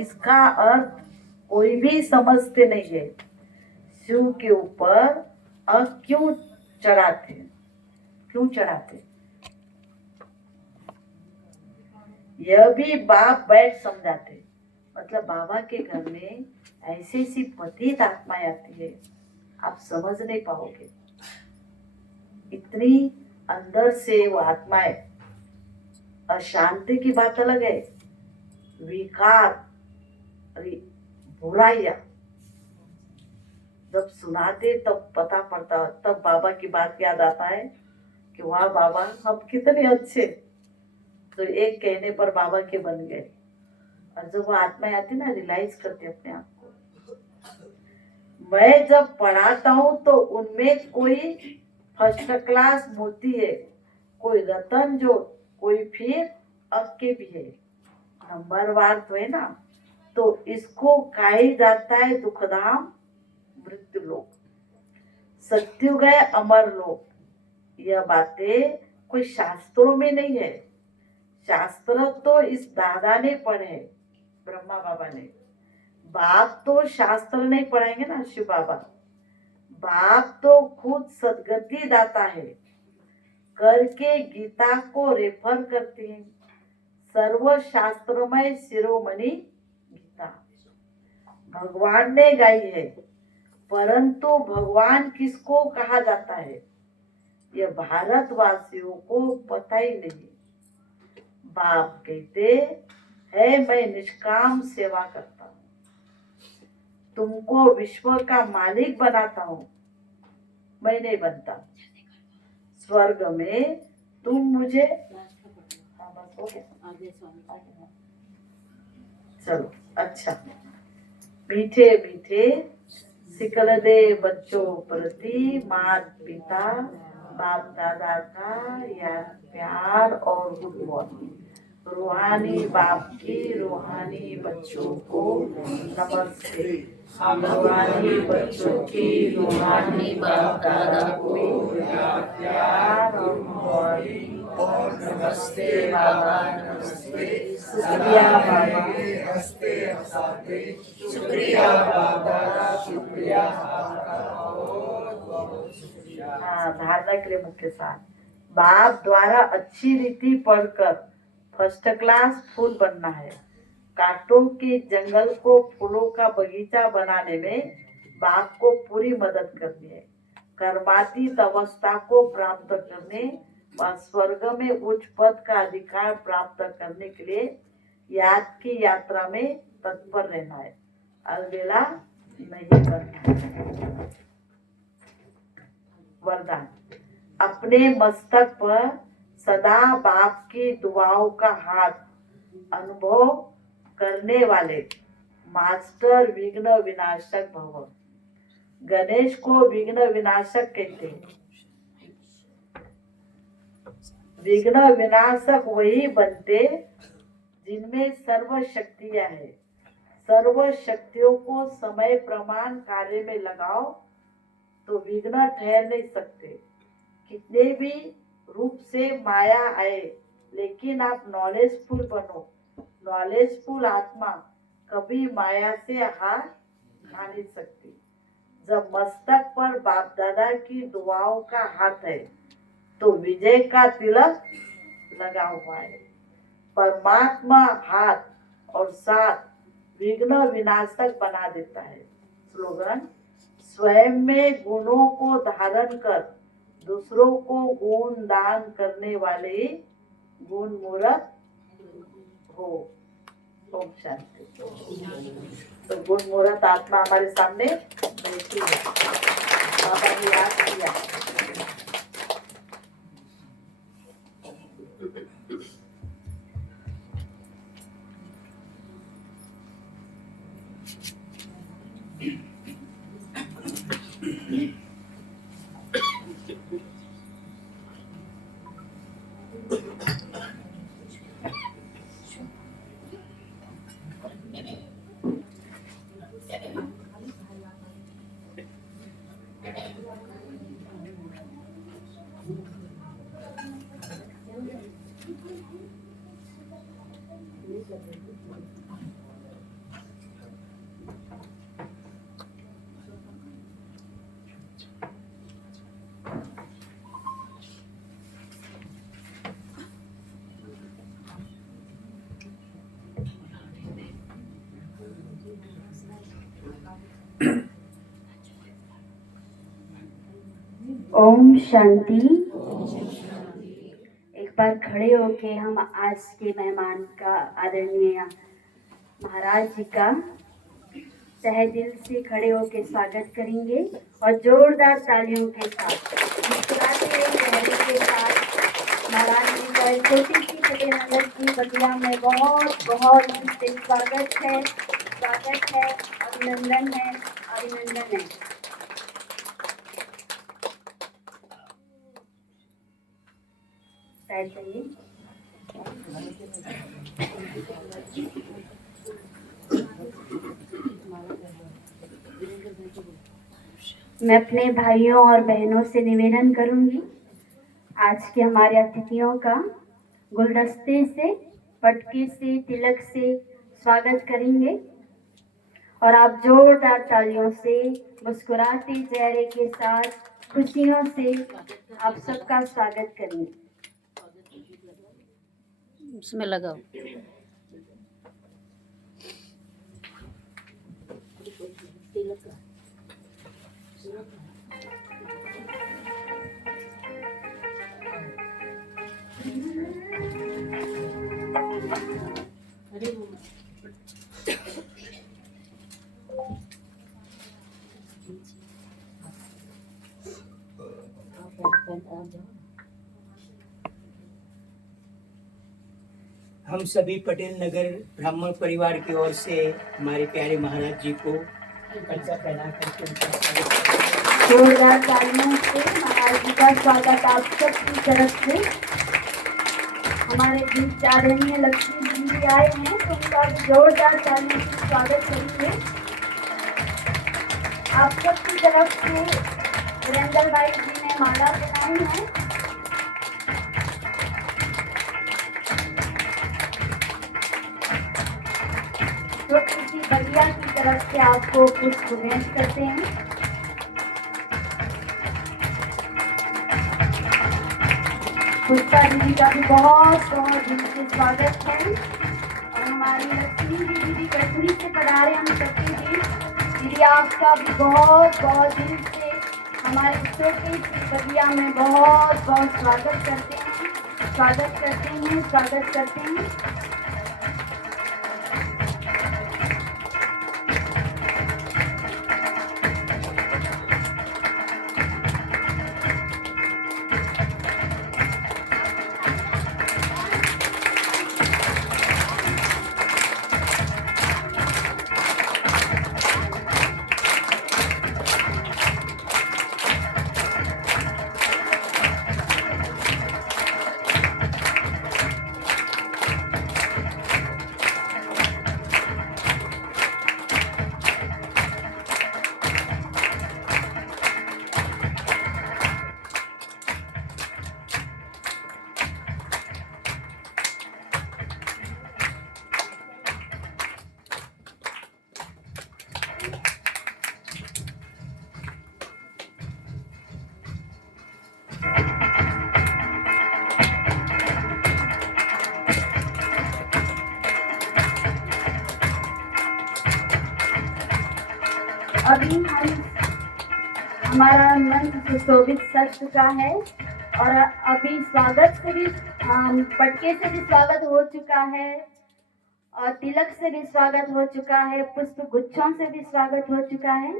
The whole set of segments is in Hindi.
इसका अर्थ कोई भी समझते नहीं है। शिव के ऊपर क्यों चढ़ाते, क्यों चढ़ाते, यह भी बाप बैठ समझाते। मतलब बाबा के घर में ऐसी सी पतित आत्माएं आती है, आप समझ नहीं पाओगे। इतनी अंदर से वो आत्माएं, अशांति की बात अलग है, विकार, बुराइयां जब सुनाते तब पता पड़ता, तब बाबा की बात याद आता है कि वाह बाबा हम कितने अच्छे। तो एक कहने पर बाबा के बन गए। और जब वो आत्माएं आती ना, रियलाइज करते अपने आप को। मैं जब पढ़ाता हूँ तो उनमें कोई फर्स्ट क्लास मोती है, कोई रतन जो, कोई फिर अक्के भी है, नंबरवार तो है ना। तो इसको कहा जाता है दुखधाम मृत्यु लोक, सत्युग है अमर लोक। यह बातें कोई शास्त्रों में नहीं है। शास्त्र तो इस दादा ने पढ़े, ब्रह्मा बाबा ने। बाप तो शास्त्र नहीं पढ़ाएंगे ना, शिव बाबा। बाप तो खुद सदगति दाता है, करके गीता को रेफर करते हैं। सर्व शास्त्रमय शिरोमणि गीता भगवान ने गाई है, परंतु भगवान किसको कहा जाता है यह भारतवासियों को पता ही नहीं। बाप कहते है मैं निष्काम सेवा करता हूँ, तुमको विश्व का मालिक बनाता हूँ, मैं नहीं बनता। स्वर्ग में तुम मुझे, चलो अच्छा, मीठे मीठे सिकल दे बच्चों प्रति मात पिता बाप दादा का याद प्यार और गुड मॉर्निंग। रूहानी बाप की रूहानी बच्चों को नमस्ते। रूहानी बच्चों की रूहानी बाप दादा को याद प्यार और गुड मॉर्निंग और नमस्ते बाबा, नमस्ते। शुक्रिया बाबा, हंसते हंसाते शुक्रिया बाबा, शुक्रिया आपका बहुत बहुत शुक्रिया। हाँ, धारणा के लिए मुख्य सार, बाप द्वारा अच्छी रीति पढ़कर फर्स्ट क्लास फूल बनना है। कांटों के जंगल को फूलों का बगीचा बनाने में बाप को पूरी मदद करनी है। कर्मातीत अवस्था को प्राप्त करने व स्वर्ग में उच्च पद का अधिकार प्राप्त करने के लिए याद की यात्रा में तत्पर रहना है, अलबेला नहीं करना। वरदान, अपने मस्तक पर सदा बाप की दुआओं का हाथ अनुभव करने वाले मास्टर विघ्न विनाशक भव। गणेश को विघ्न विनाशक कहते हैं। विघ्न विनाशक वही बनते जिनमें सर्व शक्तियां है। सर्व शक्तियों को समय प्रमाण कार्य में लगाओ तो विघ्न ठहर नहीं सकते। कितने भी रूप से माया आए, लेकिन आप नॉलेजफुल बनो। नॉलेजफुल आत्मा कभी माया से हार खा नहीं सकती। जब मस्तक पर बाप दादा की दुआओं का हाथ है तो विजय का तिलक लगा हुआ है। परमात्मा हाथ और साथ विघ्न विनाशक बना देता है। स्लोगन, स्वयं में गुणों को धारण कर दूसरों को गुण दान करने वाले गुण मूर्त हो। ओम शांति। तो गुण मूर्त आत्मा हमारे सामने बैठी है, बाबा ने याद किया। ओम शांति। एक बार खड़े होके हम आज के मेहमान का आदरणीय महाराज जी का तहे दिल से खड़े होके स्वागत करेंगे और जोरदार तालियों के साथ मुस्कुराते हुए चेहरे के साथ महाराज जी का छोटी सी पटेल नगर की बगिया में बहुत बहुत स्वागत है, अभिनंदन है, अभिनंदन है। मैं अपने भाइयों और बहनों से निवेदन करूंगी, आज के हमारे अतिथियों का गुलदस्ते से, पटके से, तिलक से स्वागत करेंगे और आप जोरदार तालियों से, मुस्कुराते चेहरे के साथ, खुशियों से आप सबका स्वागत करेंगे। उसमें लगाओ। हम सभी पटेल नगर ब्राह्मण परिवार की ओर से हमारे प्यारे महाराज जी को पंचा पहना करके उनका स्वागत करते हैं। जोरदार तालियों से महाराज जी का स्वागत आप सबकी तरफ से। हमारे बीच आदरणीय लक्ष्मी जी आए हैं तो उनका जोरदार तालियों से स्वागत करेंगे। आप सबकी तरफ से वीरेंद्र भाई जी ने माला पहनाई है। तो किसी बगिया की तरफ से आपको पुष्प भेंट करते हैं। पुष्पा दीदी का भी बहुत बहुत दिल से स्वागत है और हमारी लक्ष्मी दीदी कटनी से पधारे हम सबके बीच। दीदी आपका भी बहुत बहुत दिल से हमारे छोटे सी बगिया में बहुत बहुत स्वागत करते हैं, स्वागत करते हैं। अभी हमारा मंच सुशोभित शस्त्र का है और अभी स्वागत से भी पटके से भी स्वागत हो चुका है और तिलक से भी स्वागत हो चुका है, पुष्प गुच्छों से भी स्वागत हो चुका है।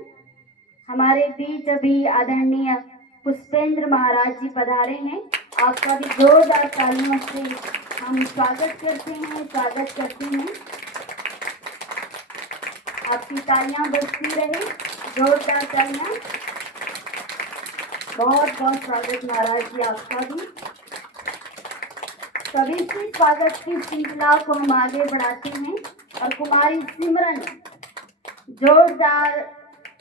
हमारे बीच अभी आदरणीय पुष्पेंद्र महाराज जी पधारे हैं। आपका भी जोरदार तालियों से हम स्वागत करते हैं। आपकी तालियां बजती रहे, जोरदार तालियां। बहुत बहुत स्वागत महाराज जी आपका भी। सभी से स्वागत की श्रृंखला को हम आगे बढ़ाते हैं और कुमारी सिमरन जोरदार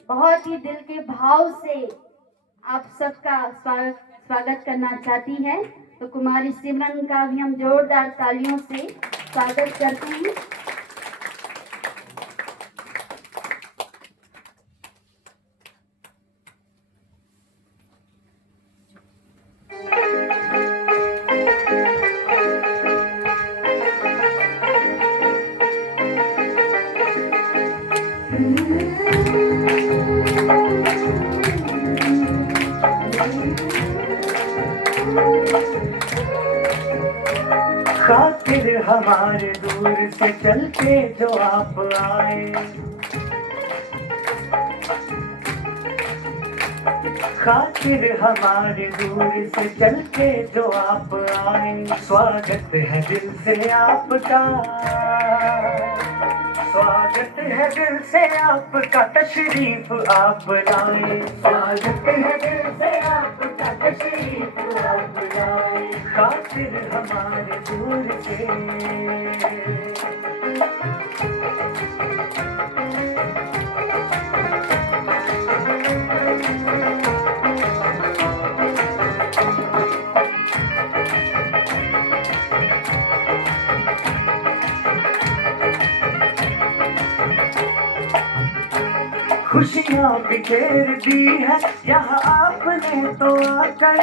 बहुत ही दिल के भाव से आप सबका स्वागत करना चाहती है, तो कुमारी सिमरन का भी हम जोरदार तालियों से स्वागत करते हैं। हमारे दूर से चल के जो आप आए, खातिर हमारे दूर से चल के जो आप आए। स्वागत है दिल से आपका, स्वागत है दिल से आपका, तशरीफ आप लाए। स्वागत है दिल से आपका, तशरीफ आप लाए, खातिर हमारे दूर से। खुशियाँ बिखेर दी है यहाँ आपने तो आकर,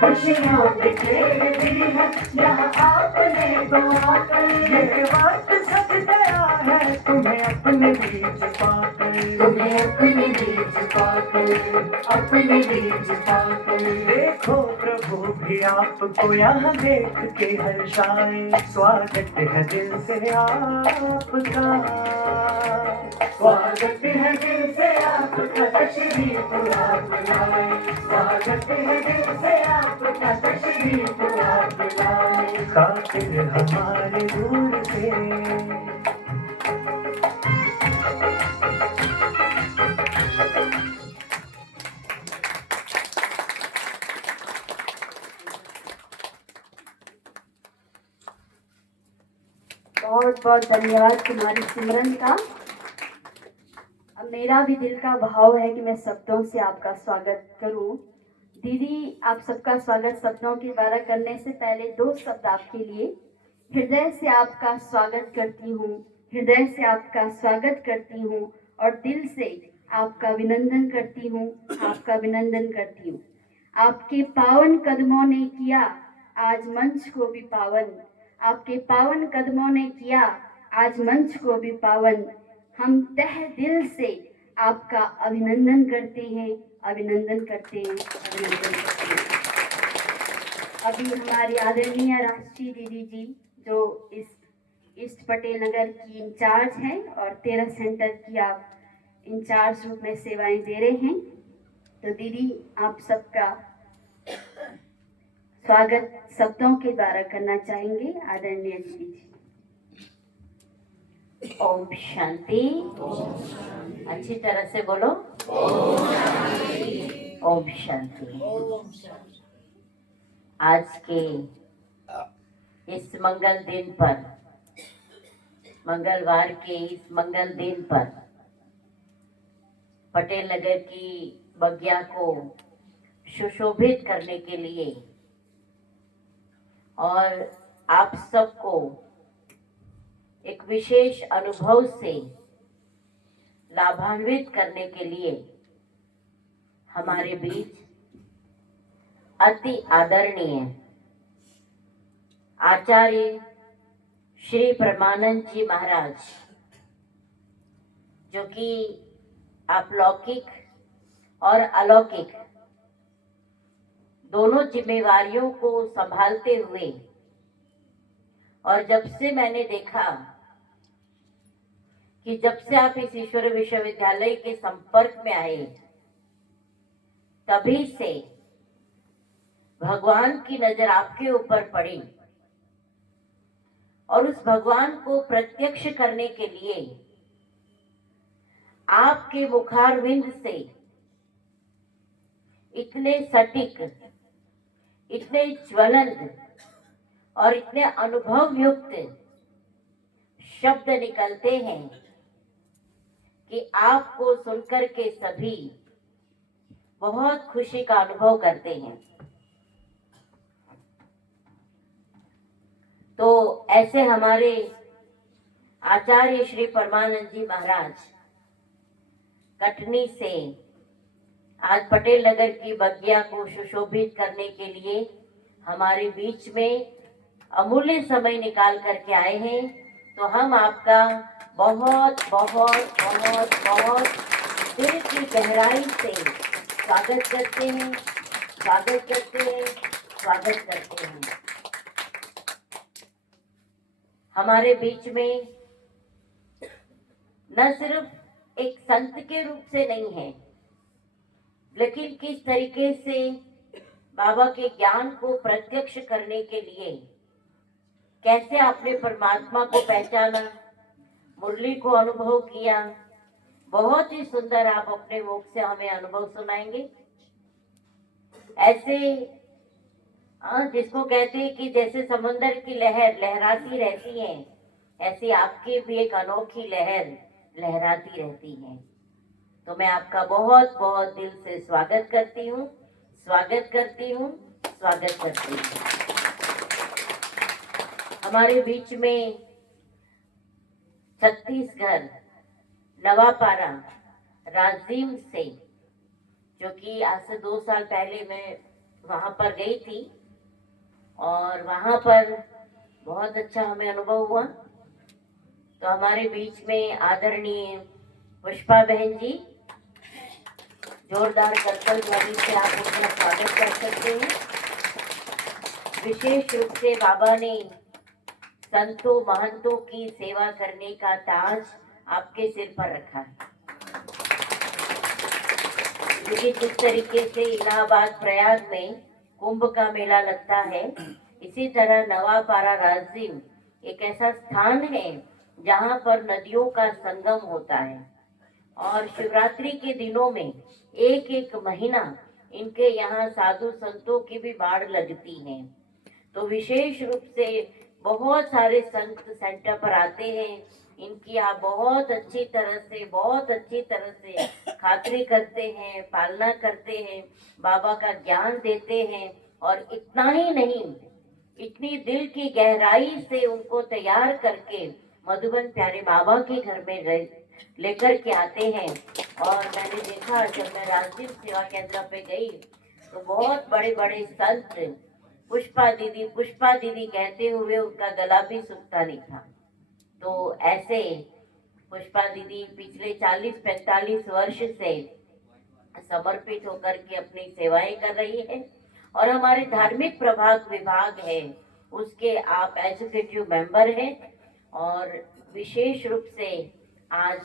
खुशियाँ बिखेर दी है यहाँ आपने तो आकर। ये बात सच गया है तुम्हें अपने बीच पाकर, तुम्हें अपने बीच पाकर, अपने बीच पाकर। देखो प्रभु भी आपको यहाँ देख के हर्षाए। स्वागत है दिल से आपका, स्वागत है दिल से आपका, तशरीफ आप लाए। स्वागत है दिल से आपका, तशरीफ आप लाए, खातिर हमारे दूर से। बहुत बहुत धन्यवाद तुम्हारी सिमरन का। अब मेरा भी दिल का भाव है कि मैं शब्दों से आपका स्वागत करूं। दीदी, आप सबका स्वागत शब्दों के द्वारा करने से पहले दो शब्द आपके लिए। हृदय से आपका स्वागत करती हूँ, हृदय से आपका स्वागत करती हूँ और दिल से आपका अभिनंदन करती हूँ, आपका अभिनंदन करती हूँ। आपके पावन कदमों ने किया आज मंच को भी पावन, आपके पावन कदमों ने किया आज मंच को भी पावन। हम तहे दिल से आपका अभिनंदन करते हैं, अभिनंदन करते हैं, अभिनंदन करते हैं। अभी हमारी आदरणीय राष्ट्रीय दीदी जी जो इस ईस्ट पटेल नगर की इंचार्ज हैं और 13 सेंटर की आप इंचार्ज रूप में सेवाएं दे रहे हैं, तो दीदी आप सबका स्वागत शब्दों के द्वारा करना चाहेंगे। आदरणीय दीदी जी। ओम शांति। अच्छी तरह से बोलो ओम शांति। आज के इस मंगल दिन पर, मंगलवार के इस मंगल दिन पर पटेल नगर की बगिया को सुशोभित करने के लिए और आप सबको एक विशेष अनुभव से लाभान्वित करने के लिए हमारे बीच अति आदरणीय आचार्य श्री परमानंद जी महाराज, जो कि आप लौकिक और अलौकिक दोनों जिम्मेवारियों को संभालते हुए, और जब से मैंने देखा कि जब से आप इस ईश्वरीय विश्वविद्यालय के संपर्क में आए, तभी से भगवान की नजर आपके ऊपर पड़ी और उस भगवान को प्रत्यक्ष करने के लिए आपके मुखारविंद से इतने सटीक, इतने ज्वलंत और इतने अनुभव युक्त शब्द निकलते हैं कि आपको सुनकर के सभी बहुत खुशी का अनुभव करते हैं। तो ऐसे हमारे आचार्य श्री परमानंद जी महाराज कटनी से आज पटेल नगर की बगिया को सुशोभित करने के लिए हमारे बीच में अमूल्य समय निकाल करके आए हैं। तो हम आपका बहुत बहुत बहुत बहुत दिल की गहराई से स्वागत करते हैं, स्वागत करते हैं, स्वागत करते हैं। हमारे बीच में न सिर्फ एक संत के रूप से नहीं है, लेकिन किस तरीके से बाबा के ज्ञान को प्रत्यक्ष करने के लिए कैसे आपने परमात्मा को पहचाना, मुरली को अनुभव किया, बहुत ही सुंदर आप अपने मुख से हमें अनुभव सुनाएंगे। ऐसे जिसको कहते हैं कि जैसे समुद्र की लहर लहराती रहती है, ऐसी आपकी भी एक अनोखी लहर लहराती रहती है। तो मैं आपका बहुत बहुत दिल से स्वागत करती हूँ, स्वागत करती हूँ, स्वागत करती हूँ। हमारे बीच में छत्तीसगढ़ नवापारा राजिम से, जो कि आज से 2 साल पहले मैं वहाँ पर गई थी और वहाँ पर बहुत अच्छा हमें अनुभव हुआ। तो हमारे बीच में आदरणीय पुष्पा बहन जी, जोरदार करतल ध्वनि से आप उनका स्वागत कर सकते हैं। विशेष रूप से बाबा ने संतों महंतों की सेवा करने का ताज आपके सिर पर रखा है, क्योंकि जिस तरीके से इलाहाबाद प्रयाग में कुंभ का मेला लगता है, इसी तरह नवापारा राजिम एक ऐसा स्थान है जहाँ पर नदियों का संगम होता है और शिवरात्रि के दिनों में एक एक महीना इनके यहाँ साधु संतों की भी बाढ़ लगती है। तो विशेष रूप से बहुत सारे संत सेंटर पर आते हैं, इनकी आप बहुत अच्छी तरह से खातिरी करते हैं, पालना करते हैं, बाबा का ज्ञान देते हैं। और इतना ही नहीं, इतनी दिल की गहराई से उनको तैयार करके मधुबन प्यारे बाबा के घर में लेकर के आते हैं। और मैंने देखा जब मैं राजदीप सेवा केंद्र पे गई तो बहुत बड़े बड़े संत पुष्पा दीदी कहते हुए उनका गला भी सूखता नहीं था। तो ऐसे पुष्पा दीदी पिछले 40-45 वर्ष से समर्पित होकर के अपनी सेवाएं कर रही है और हमारे धार्मिक प्रभाग विभाग है उसके आप एजुकेटिव मेंबर हैं। और विशेष रूप से आज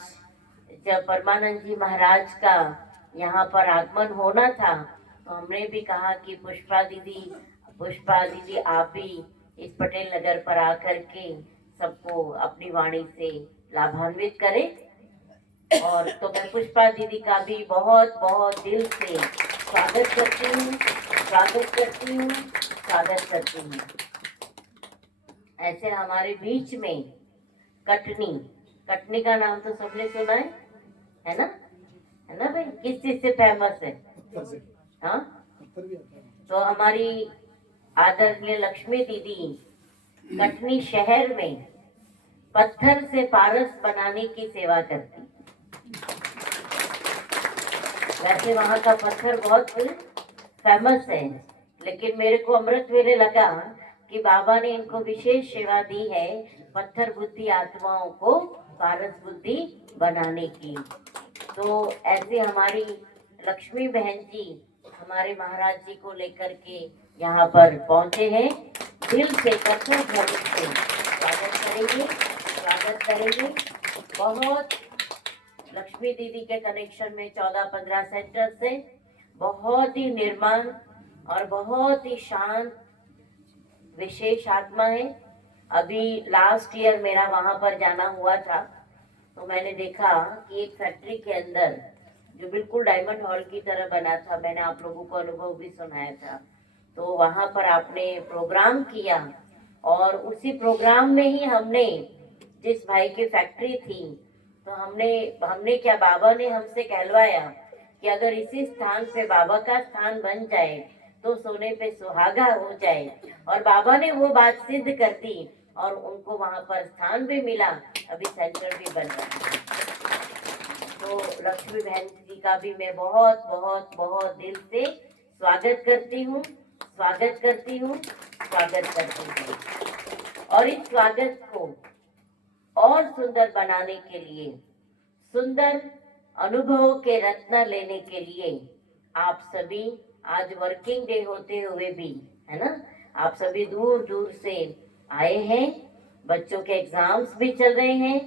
जब परमानंद जी महाराज का यहाँ पर आगमन होना था तो हमने भी कहा कि पुष्पा दीदी आप भी इस पटेल नगर पर आकर के सबको अपनी वाणी से लाभान्वित करें। और तो मैं पुष्पा दीदी का भी बहुत बहुत दिल से स्वागत करती हूँ। ऐसे हमारे बीच में कटनी का नाम तो सबने सुना है ना भाई? किस चीज से फेमस है? हाँ, तो हमारी आदरणीय लक्ष्मी दीदी कटनी शहर में पत्थर से पारस बनाने की सेवा करती। वैसे वहाँ का पत्थर बहुत फेमस है, लेकिन मेरे को अमृत वेले लगा कि बाबा ने इनको विशेष सेवा दी है पत्थर बुद्धि आत्माओं को पारस बुद्धि बनाने की। तो ऐसे हमारी लक्ष्मी बहन जी हमारे महाराज जी को लेकर के यहाँ पर पहुँचे हैं। दिल से कठोर ध्वनि से स्वागत करेंगे। बहुत लक्ष्मी दीदी के कनेक्शन में 14-15 सेंटर से बहुत ही निर्माण और बहुत ही शांत विशेष आत्मा है। अभी लास्ट ईयर मेरा वहां पर जाना हुआ था तो मैंने देखा कि एक फैक्ट्री के अंदर जो बिल्कुल डायमंड हॉल की तरह बना था, मैंने आप लोगों को अनुभव भी सुनाया था। तो वहां पर आपने प्रोग्राम किया और उसी प्रोग्राम में ही हमने जिस भाई की फैक्ट्री थी तो हमने क्या, बाबा ने हमसे कहलवाया कि अगर इसी स्थान पे बाबा का स्थान बन जाए तो सोने पे सुहागा हो जाए। और बाबा ने वो बात सिद्ध कर दी और उनको वहां पर स्थान भी मिला, अभी सेंटर भी बन रहा है। तो लक्ष्मी बहन जी का भी मैं बहुत बहुत बहुत दिल से स्वागत करती हूँ। और इस स्वागत को और सुंदर बनाने के लिए, सुंदर अनुभव के रत्न लेने के लिए आप सभी आज वर्किंग डे होते हुए भी, है ना। आप सभी दूर दूर से आए हैं, बच्चों के एग्जाम्स भी चल रहे हैं,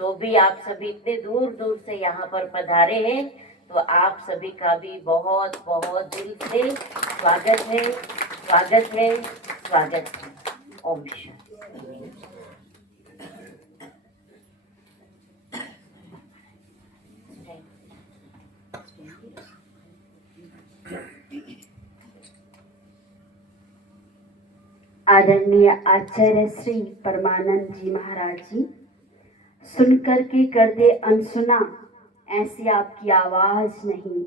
तो भी आप सभी इतने दूर दूर से यहाँ पर पधारे हैं, तो आप सभी का भी बहुत बहुत दिल से स्वागत है, स्वागत है, स्वागत है। ओम शांति। आदरणीय आचार्य श्री परमानंद जी महाराज जी, सुनकर के कर दे अनसुना ऐसी आपकी आवाज नहीं,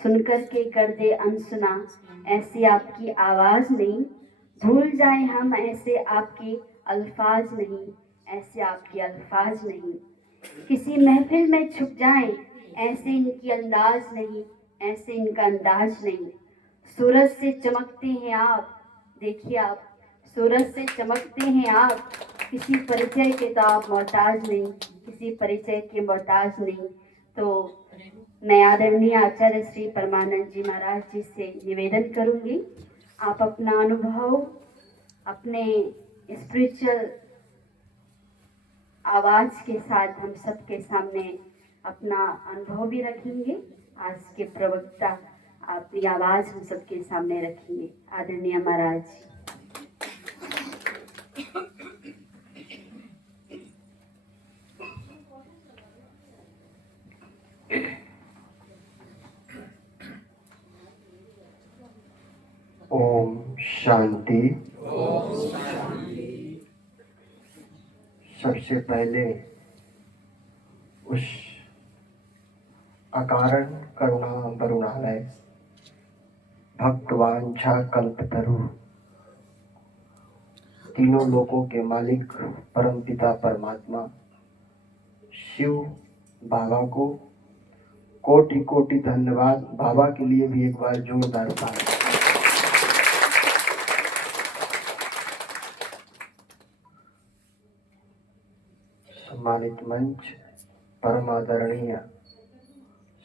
सुनकर के कर दे अनसुना ऐसी आपकी आवाज नहीं, भूल जाए हम ऐसे आपके अल्फाज नहीं, ऐसे आपके अल्फाज नहीं, किसी महफिल में छुप जाए ऐसे इनकी अंदाज नहीं, ऐसे इनका अंदाज नहीं। सूरज से चमकते हैं आप, देखिए आप सूरज से चमकते हैं आप, किसी परिचय के तो आप मोहताज नहीं, किसी परिचय के मोहताज नहीं। तो मैं आदरणीय आचार्य श्री परमानंद जी महाराज जी से निवेदन करूंगी, आप अपना अनुभव अपने स्पिरिचुअल आवाज के साथ हम सबके सामने अपना अनुभव भी रखेंगे। आज के प्रवक्ता अपनी आवाज हम सबके सामने रखेंगे। आदरणीय महाराज जी। ओम शांति। सबसे पहले उस अकारण करुणा वरुणालय भक्तवांछा कल्पतरु तीनों लोकों के मालिक परमपिता परमात्मा शिव बाबा को कोटि कोटि धन्यवाद। बाबा के लिए भी एक बार जोरदार ताली। सम्मानित मंच, परम आदरणीय,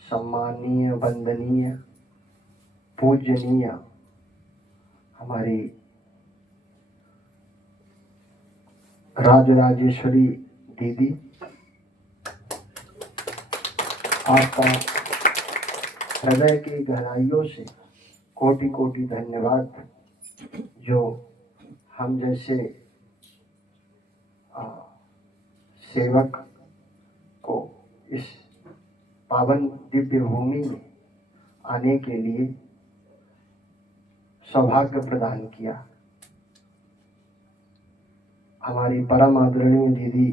सम्मानीय, वंदनीय, पूजनीय हमारी राजराजेश्वरी दीदी, आपका हृदय की गहराइयों से कोटि कोटि धन्यवाद, जो हम जैसे सेवक को इस पावन दिव्य भूमि में आने के लिए सौभाग्य प्रदान किया। हमारी परम आदरणीय दीदी,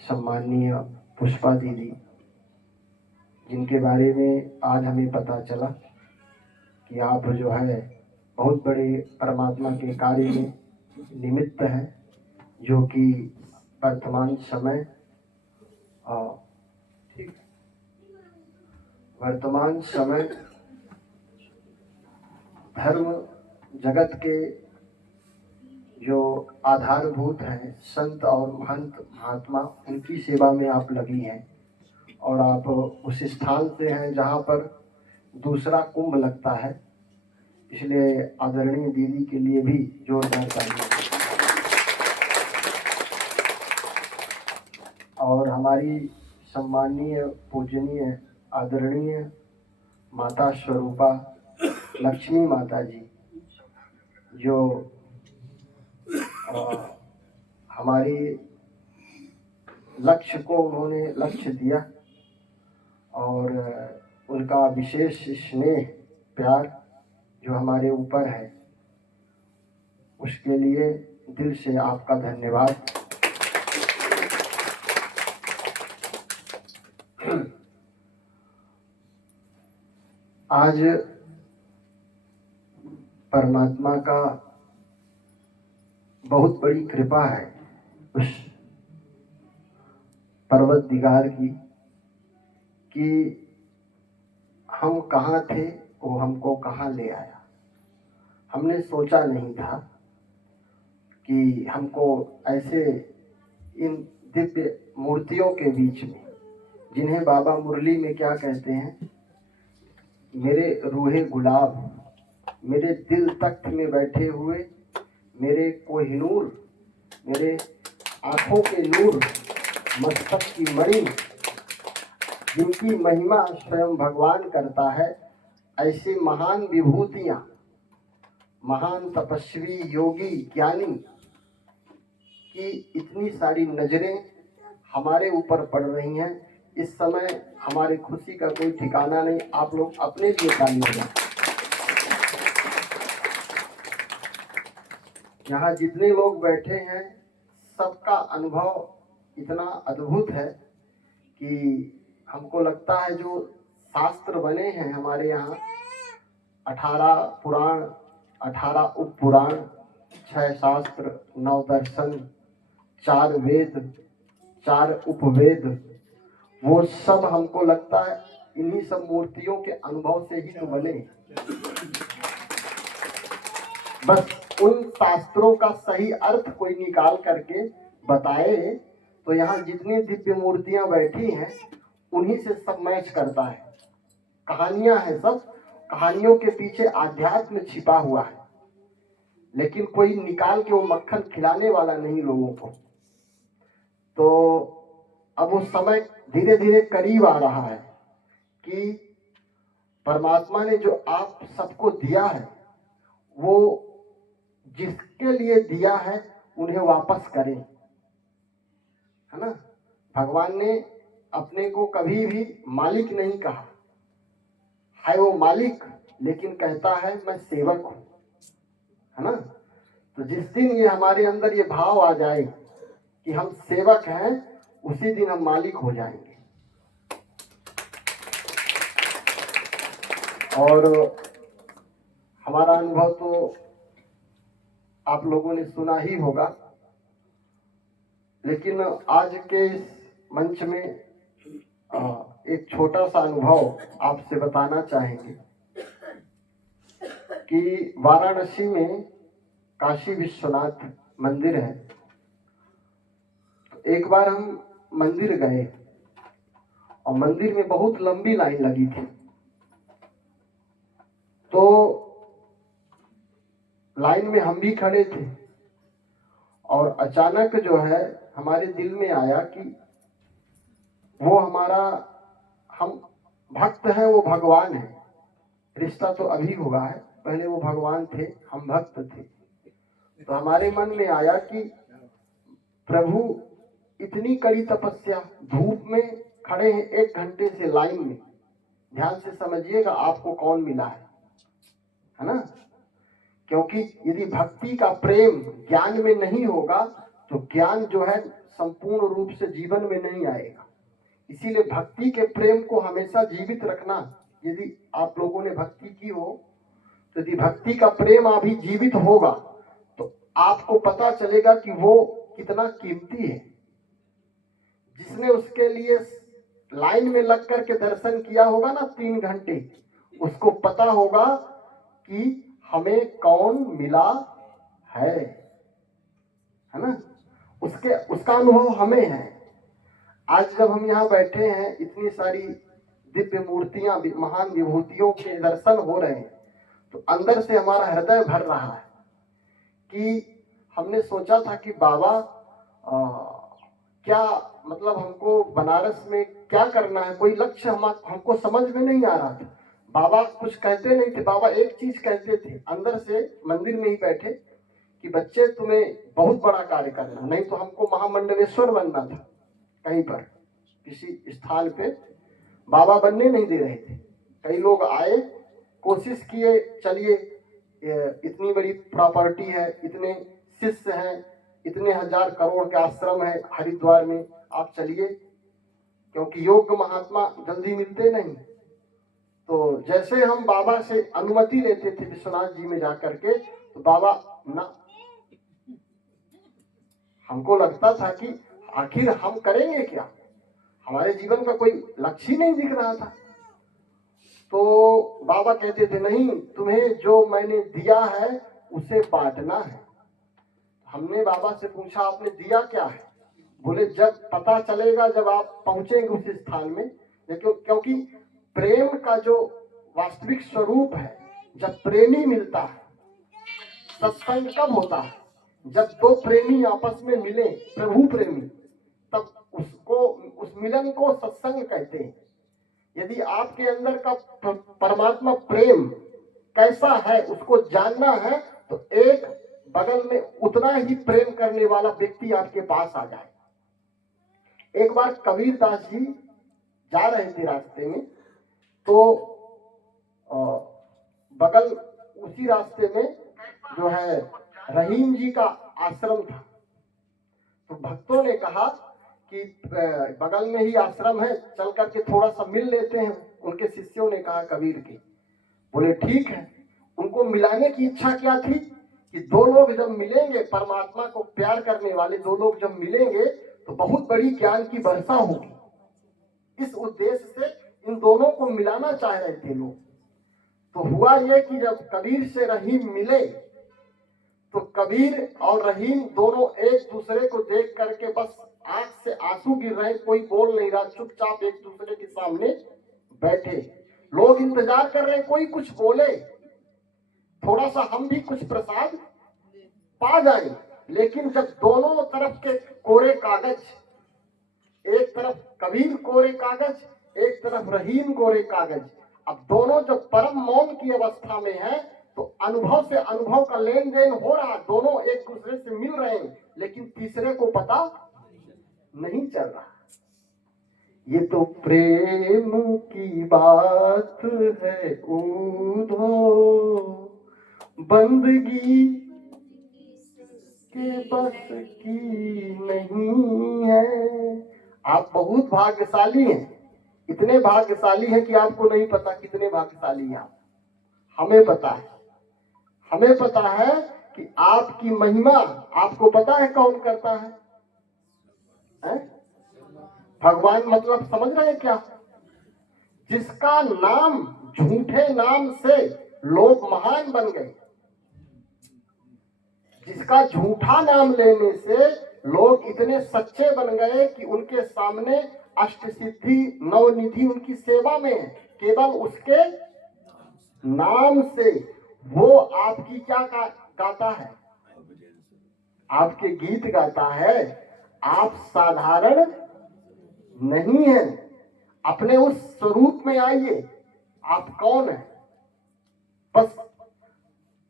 सम्माननीय पुष्पा दीदी, जिनके बारे में आज हमें पता चला कि आप जो है बहुत बड़े परमात्मा के कार्य में निमित्त हैं, जो कि वर्तमान समय धर्म जगत के जो आधारभूत हैं, संत और महंत महात्मा, उनकी सेवा में आप लगी हैं, और आप उस स्थान पे हैं जहाँ पर दूसरा कुंभ लगता है। इसलिए आदरणीय दीदी के लिए भी जोरदार तालियां। और हमारी सम्माननीय, पूजनीय, आदरणीय माता स्वरूपा लक्ष्मी माता जी, जो हमारी लक्ष्य को उन्होंने लक्ष्य दिया, और उनका विशेष स्नेह प्यार जो हमारे ऊपर है, उसके लिए दिल से आपका धन्यवाद। आज परमात्मा का बहुत बड़ी कृपा है उस पर्वत दिगार की, कि हम कहाँ थे वो हमको कहाँ ले आया। हमने सोचा नहीं था कि हमको ऐसे इन दिव्य मूर्तियों के बीच में, जिन्हें बाबा मुरली में क्या कहते हैं, मेरे रूहे गुलाब, मेरे दिल तख्त में बैठे हुए मेरे कोहिनूर, मेरे आंखों के नूर, मस्तक की मणि, जिनकी महिमा स्वयं भगवान करता है, ऐसी महान विभूतियां, महान तपस्वी योगी ज्ञानी की इतनी सारी नजरें हमारे ऊपर पड़ रही हैं। इस समय हमारी खुशी का कोई ठिकाना नहीं। आप लोग अपने लिए ताली बजाएं। यहाँ जितने लोग बैठे हैं सबका अनुभव इतना अद्भुत है कि हमको लगता है जो शास्त्र बने हैं हमारे यहाँ, 18 पुराण, 18 उप पुराण, 6 शास्त्र, 9 दर्शन, 4 वेद, 4 उपवेद, वो सब हमको लगता है इन्हीं सब मूर्तियों के अनुभव से ही तो बने। बस उन शास्त्रों का सही अर्थ कोई निकाल करके बताए तो यहाँ जितनी दिव्य मूर्तियां बैठी हैं उन्हीं से सब मैच करता है। कहानियां हैं, सब कहानियों के पीछे आध्यात्म छिपा हुआ है, लेकिन कोई निकाल के वो मक्खन खिलाने वाला नहीं लोगों को। तो अब वो समय धीरे धीरे करीब आ रहा है कि परमात्मा ने जो आप सबको दिया है वो जिसके लिए दिया है उन्हें वापस करें, है ना। भगवान ने अपने को कभी भी मालिक नहीं कहा है, वो मालिक, लेकिन कहता है मैं सेवक हूं, है ना। तो जिस दिन ये हमारे अंदर ये भाव आ जाए कि हम सेवक हैं, उसी दिन हम मालिक हो जाएंगे। और हमारा अनुभव तो आप लोगों ने सुना ही होगा, लेकिन आज के इस मंच में एक छोटा सा अनुभव आपसे बताना चाहेंगे कि वाराणसी में काशी विश्वनाथ मंदिर है। तो एक बार हम मंदिर गए और मंदिर में बहुत लंबी लाइन लगी थी। तो लाइन में हम भी खड़े थे और अचानक जो है हमारे दिल में आया कि वो हमारा, हम भक्त हैं, वो भगवान है। रिश्ता तो अभी हुआ है, पहले वो भगवान थे, हम भक्त थे। तो हमारे मन में आया कि प्रभु इतनी कड़ी तपस्या, धूप में खड़े हैं 1 घंटे से लाइन में, ध्यान से समझिएगा आपको कौन मिला है ना। क्योंकि यदि भक्ति का प्रेम ज्ञान में नहीं होगा तो ज्ञान जो है संपूर्ण रूप से जीवन में नहीं आएगा। इसीलिए भक्ति के प्रेम को हमेशा जीवित रखना। यदि आप लोगों ने भक्ति की हो तो यदि भक्ति का प्रेम अभी जीवित होगा तो आपको पता चलेगा कि वो कितना कीमती है। जिसने उसके लिए लाइन में लग करके दर्शन किया होगा ना 3 घंटे, उसको पता होगा कि हमें कौन मिला है ना। उसका अनुभव हमें है। आज जब हम यहाँ बैठे हैं, इतनी सारी दिव्य मूर्तियां, महान विभूतियों के दर्शन हो रहे हैं, तो अंदर से हमारा हृदय भर रहा है कि हमने सोचा था कि बाबा क्या मतलब हमको बनारस में क्या करना है, कोई लक्ष्य हमको समझ में नहीं आ रहा था। बाबा कुछ कहते नहीं थे, बाबा एक चीज कहते थे अंदर से मंदिर में ही बैठे कि बच्चे तुम्हें बहुत बड़ा कार्य करना, नहीं तो हमको महामंडलेश्वर बनना था। कहीं पर किसी स्थान पे बाबा बनने नहीं दे रहे थे। कई लोग आए, कोशिश किए, चलिए इतनी बड़ी प्रॉपर्टी है, इतने शिष्य हैं, इतने 1000 करोड़ के आश्रम है हरिद्वार में, आप चलिए, क्योंकि योग्य महात्मा जल्दी मिलते नहीं। तो जैसे हम बाबा से अनुमति लेते थे विश्वनाथ जी में जाकर के, तो बाबा ना, हमको लगता था कि आखिर हम करेंगे क्या, हमारे जीवन का कोई लक्ष्य ही नहीं दिख रहा था। तो बाबा कहते थे नहीं, तुम्हें जो मैंने दिया है उसे बांटना है। हमने बाबा से पूछा आपने दिया क्या है? बोले जब पता चलेगा, जब आप पहुंचेंगे उस स्थान में। लेकिन क्योंकि प्रेम का जो वास्तविक स्वरूप है जब प्रेमी मिलता है। सत्संग कब होता है? जब दो प्रेमी आपस में मिले, प्रभु प्रेमी, तब उसको, उस मिलन को सत्संग कहते हैं। यदि आपके अंदर का परमात्मा प्रेम कैसा है उसको जानना है तो एक बगल में उतना ही प्रेम करने वाला व्यक्ति आपके पास आ जाए। एक बार कबीर दास जी जा रहे थे रास्ते में, तो बगल उसी रास्ते में जो है रहीम जी का आश्रम था। तो भक्तों ने कहा कि बगल में ही आश्रम है, चल करके थोड़ा सा मिल लेते हैं। उनके शिष्यों ने कहा कबीर के, बोले ठीक है। उनको मिलाने की इच्छा क्या थी कि दो लोग जब मिलेंगे, परमात्मा को प्यार करने वाले दो लोग जब मिलेंगे तो बहुत बड़ी ज्ञान की वर्षा होगी। इस उद्देश्य से इन दोनों को मिलाना चाह रहे थे लोग। तो हुआ ये कि जब कबीर से रहीम मिले तो कबीर और रहीम दोनों एक दूसरे को देख करके बस आंख से आंसू गिर रहे, कोई बोल नहीं रहा, चुपचाप एक दूसरे के सामने बैठे। लोग इंतजार कर रहे कोई कुछ बोले, थोड़ा सा हम भी कुछ प्रसाद पा जाए। लेकिन जब दोनों तरफ के कोरे कागज, एक तरफ कबीर कोरे कागज, एक तरफ रहीम कोरे कागज, अब दोनों जब परम मौन की अवस्था में हैं तो अनुभव से अनुभव का लेन देन हो रहा, दोनों एक दूसरे से मिल रहे हैं, लेकिन तीसरे को पता नहीं चल रहा। ये तो प्रेम की बात है ऊधो, बंदगी के बस की नहीं है। आप बहुत भाग्यशाली हैं, इतने भाग्यशाली हैं कि आपको नहीं पता कितने भाग्यशाली हैं आप। हमें पता है, हमें पता है कि आपकी महिमा आपको पता है कौन करता है? भगवान मतलब समझ रहे हैं क्या? जिसका नाम, झूठे नाम से लोग महान बन गए, जिसका झूठा नाम लेने से लोग इतने सच्चे बन गए कि उनके सामने अष्ट सिद्धि नवनिधि उनकी सेवा में है, केवल उसके नाम से। वो आपकी क्या गाता है? आपके गीत गाता है। आप साधारण नहीं है, अपने उस स्वरूप में आइए, आप कौन है, बस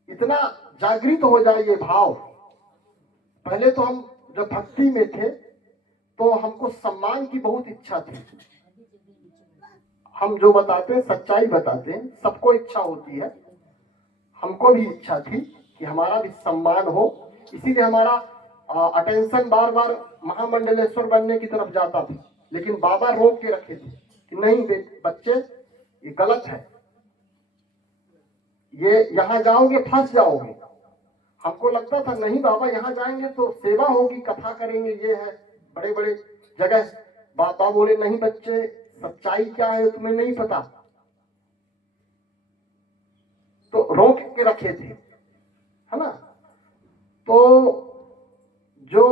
इतना जागृत हो जाइए भाव। पहले तो हम जब भक्ति में थे तो हमको सम्मान की बहुत इच्छा थी। हम जो बताते हैं सच्चाई बताते हैं, सबको इच्छा होती है, हमको भी इच्छा थी कि हमारा भी सम्मान हो। इसीलिए हमारा अटेंशन बार बार महामंडलेश्वर बनने की तरफ जाता था, लेकिन बाबा रोक के रखे थे कि नहीं बच्चे, ये गलत है, ये यहाँ जाओगे फंस जाओगे। हमको लगता था नहीं बाबा, यहाँ जाएंगे तो सेवा होगी, कथा करेंगे, ये है बड़े बड़े जगह। बाबा बोले नहीं बच्चे, सच्चाई क्या है तुम्हें नहीं पता, तो रोक के रखे थे, है ना। तो जो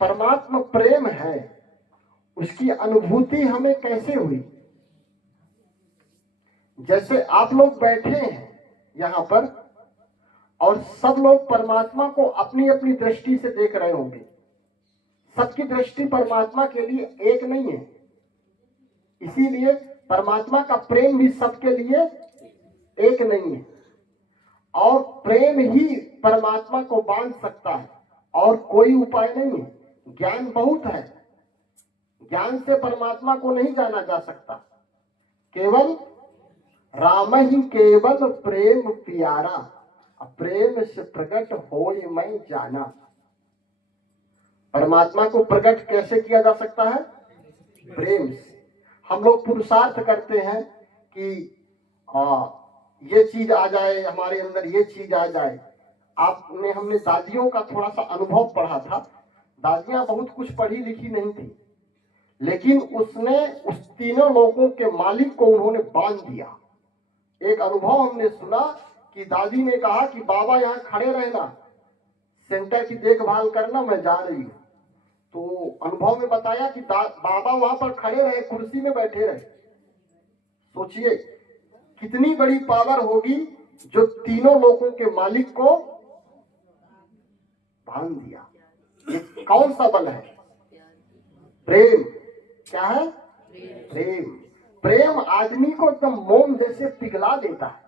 परमात्मा प्रेम है उसकी अनुभूति हमें कैसे हुई? जैसे आप लोग बैठे हैं यहाँ पर और सब लोग परमात्मा को अपनी अपनी दृष्टि से देख रहे होंगे। सबकी दृष्टि परमात्मा के लिए एक नहीं है, इसीलिए परमात्मा का प्रेम भी सबके लिए एक नहीं है। और प्रेम ही परमात्मा को बांध सकता है, और कोई उपाय नहीं है। ज्ञान बहुत है, ज्ञान से परमात्मा को नहीं जाना जा सकता। केवल राम ही केवल प्रेम प्यारा, प्रेम से प्रकट होय मैं जाना। परमात्मा को प्रकट कैसे किया जा सकता है? प्रेम से। हम लोग पुरुषार्थ करते हैं कि ये चीज आ जाए हमारे अंदर, ये चीज आ जाए। हमने दादियों का थोड़ा सा अनुभव पढ़ा था। दादियां बहुत कुछ पढ़ी लिखी नहीं थी, लेकिन उसने उस तीनों लोगों के मालिक को उन्होंने बांध दिया। एक अनुभव हमने सुना कि दादी ने कहा कि बाबा यहाँ खड़े रहना, सेंटर की देखभाल करना, मैं जा रही हूँ। तो अनुभव में बताया कि बाबा वहां पर खड़े रहे, कुर्सी में बैठे रहे। सोचिए कितनी बड़ी पावर होगी जो तीनों लोगों के मालिक को बांध दिया। ये कौन सा बल है? प्रेम। क्या है? प्रेम। प्रेम आदमी को एकदम मोम जैसे पिघला देता है,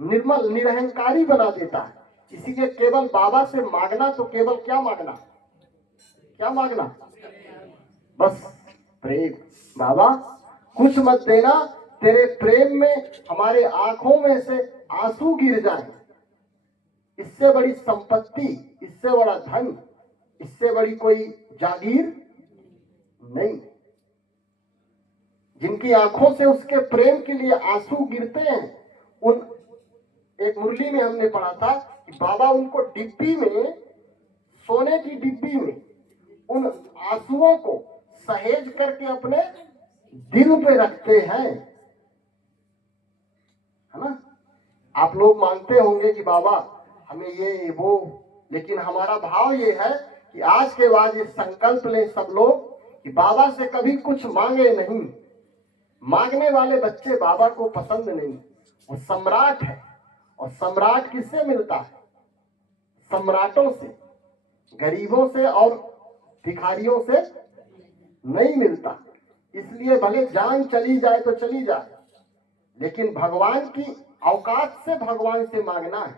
निर्मल निरहंकारी बना देता है। इसीलिए केवल बाबा से मांगना तो केवल क्या मांगना? क्या मांगना? बस प्रेम। बाबा कुछ मत देना, तेरे प्रेम में हमारे आंखों में से आंसू गिर जाए। इससे बड़ी संपत्ति, इससे बड़ा धन, इससे बड़ी कोई जागीर नहीं। जिनकी आंखों से उसके प्रेम के लिए आंसू गिरते हैं, उन एक मुरली में हमने पढ़ा था कि बाबा उनको डिब्बी में, सोने की डिब्बी में उन आंसुओं को सहेज करके अपने दिल पे रखते हैं, है ना। आप लोग मानते होंगे कि बाबा हमें ये वो, लेकिन हमारा भाव ये है कि आज के बाद ये संकल्प लें सब लोग कि बाबा से कभी कुछ मांगे नहीं। मांगने वाले बच्चे बाबा को पसंद नहीं। वो सम्राट है, और सम्राट किससे मिलता है? सम्राटों से, गरीबों से और भिखारियों से नहीं मिलता। इसलिए भले जान चली जाए तो चली जाए, लेकिन भगवान की औकात से भगवान से मांगना है।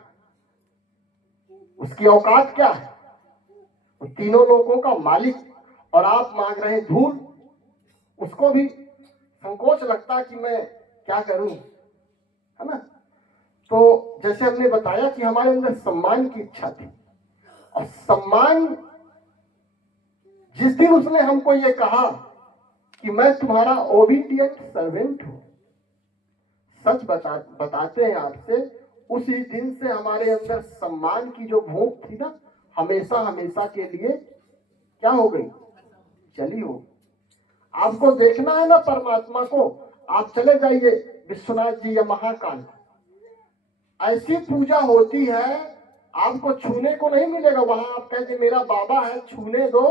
उसकी औकात क्या है? वो तीनों लोगों का मालिक, और आप मांग रहे हैं धूल। उसको भी संकोच लगता कि मैं क्या करूं, है ना। तो जैसे हमने बताया कि हमारे अंदर सम्मान की इच्छा थी, और सम्मान जिस दिन उसने हमको ये कहा कि मैं तुम्हारा ओबीडियंट सर्वेंट हूं, सच बताते हैं आपसे, उसी दिन से हमारे अंदर सम्मान की जो भूख थी ना, हमेशा हमेशा के लिए क्या हो गई? चली हो। आपको देखना है ना परमात्मा को, आप चले जाइए विश्वनाथ जी या महाकाल, ऐसी पूजा होती है, आपको छूने को नहीं मिलेगा। वहां आप कहते मेरा बाबा है, छूने दो,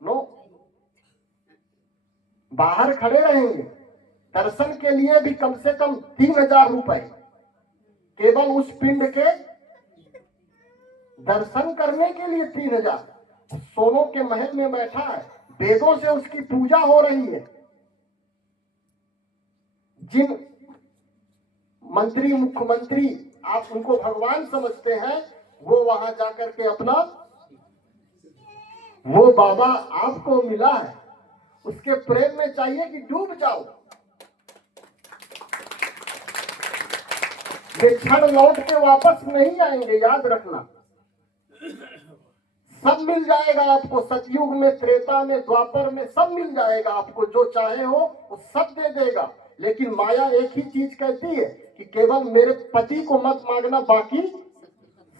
नो, बाहर खड़े रहेंगे। दर्शन के लिए भी कम से कम 3000 रुपए, केवल उस पिंड के दर्शन करने के लिए 3000। सोनों के महल में बैठा है, वेदों से उसकी पूजा हो रही है। जिन मंत्री मुख्यमंत्री आप उनको भगवान समझते हैं, वो वहां जाकर के अपना, वो बाबा आपको मिला है, उसके प्रेम में चाहिए कि डूब जाओ। वे क्षण लौट के वापस नहीं आएंगे, याद रखना। सब मिल जाएगा आपको, सतयुग में, त्रेता में, द्वापर में, सब मिल जाएगा आपको। जो चाहे हो वो सब दे देगा। लेकिन माया एक ही चीज कहती है कि केवल मेरे पति को मत मांगना, बाकी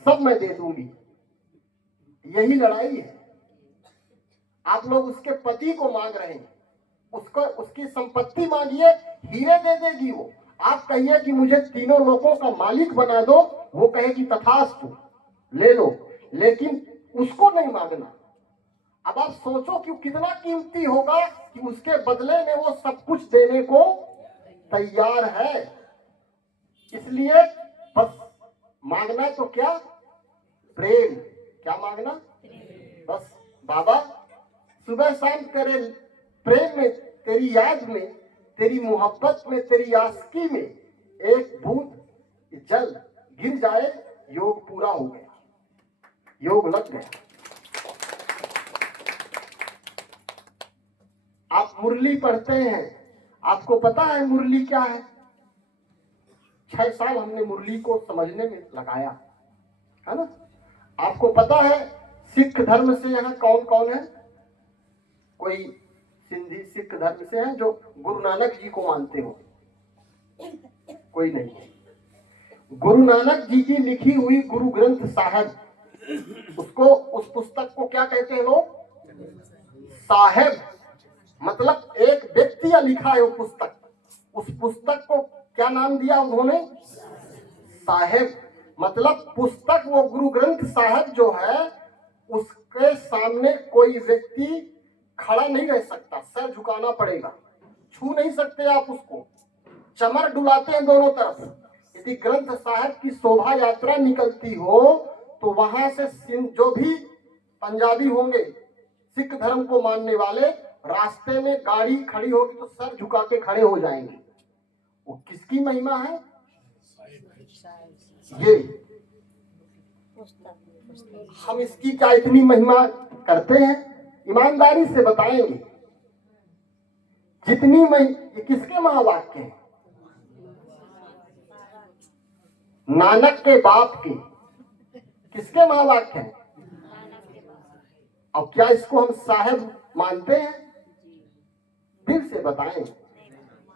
सब मैं दे दूंगी। यही लड़ाई है। आप लोग उसके पति को मांग रहे हैं, उसको उसकी संपत्ति मांगिए, हीरे दे देगी वो। आप कहिए कि मुझे तीनों लोगों का मालिक बना दो, वो कहेगी तथास्तु, ले लो, लेकिन उसको नहीं मांगना। अब आप सोचो कि कितना कीमती होगा कि उसके बदले में वो सब कुछ देने को तैयार है। इसलिए बस मांगना तो क्या? प्रेम। क्या मांगना? बस बाबा सुबह शाम तेरे प्रेम में, तेरी याद में, तेरी मोहब्बत में, तेरी आशिकी में एक बूंद जल गिर जाए, योग पूरा हो गया, योग लग गया। आप मुरली पढ़ते हैं, आपको पता है मुरली क्या है? 6 साल हमने मुरली को समझने में लगाया, है ना। आपको पता है सिख धर्म से यहाँ कौन कौन है? कोई सिंधी सिख धर्म से है जो गुरु नानक जी को मानते हो? कोई नहीं है। गुरु नानक जी की लिखी हुई गुरु ग्रंथ साहब, उसको, उस पुस्तक को क्या कहते हैं लोग? साहेब। मतलब एक व्यक्ति लिखा है वो पुस्तक, उस पुस्तक को क्या नाम दिया उन्होंने? साहेब। मतलब पुस्तक, वो गुरु ग्रंथ साहब जो है, उसके सामने कोई व्यक्ति खड़ा नहीं रह सकता, सर झुकाना पड़ेगा, छू नहीं सकते आप उसको। चमर डुलाते हैं दोनों तरफ, यदि ग्रंथ साहब की शोभा यात्रा निकलती हो तो वहां से जो भी पंजाबी होंगे सिख धर्म को मानने वाले, रास्ते में गाड़ी खड़ी होगी तो सर झुका के खड़े हो जाएंगे। वो किसकी महिमा है? ये हम इसकी क्या इतनी महिमा करते हैं? ईमानदारी से बताएंगे जितनी ये किसके महावाक्य हैं? नानक के बाप के। किसके महावाक्य हैं? अब क्या इसको हम साहेब मानते हैं? दिल से बताएं।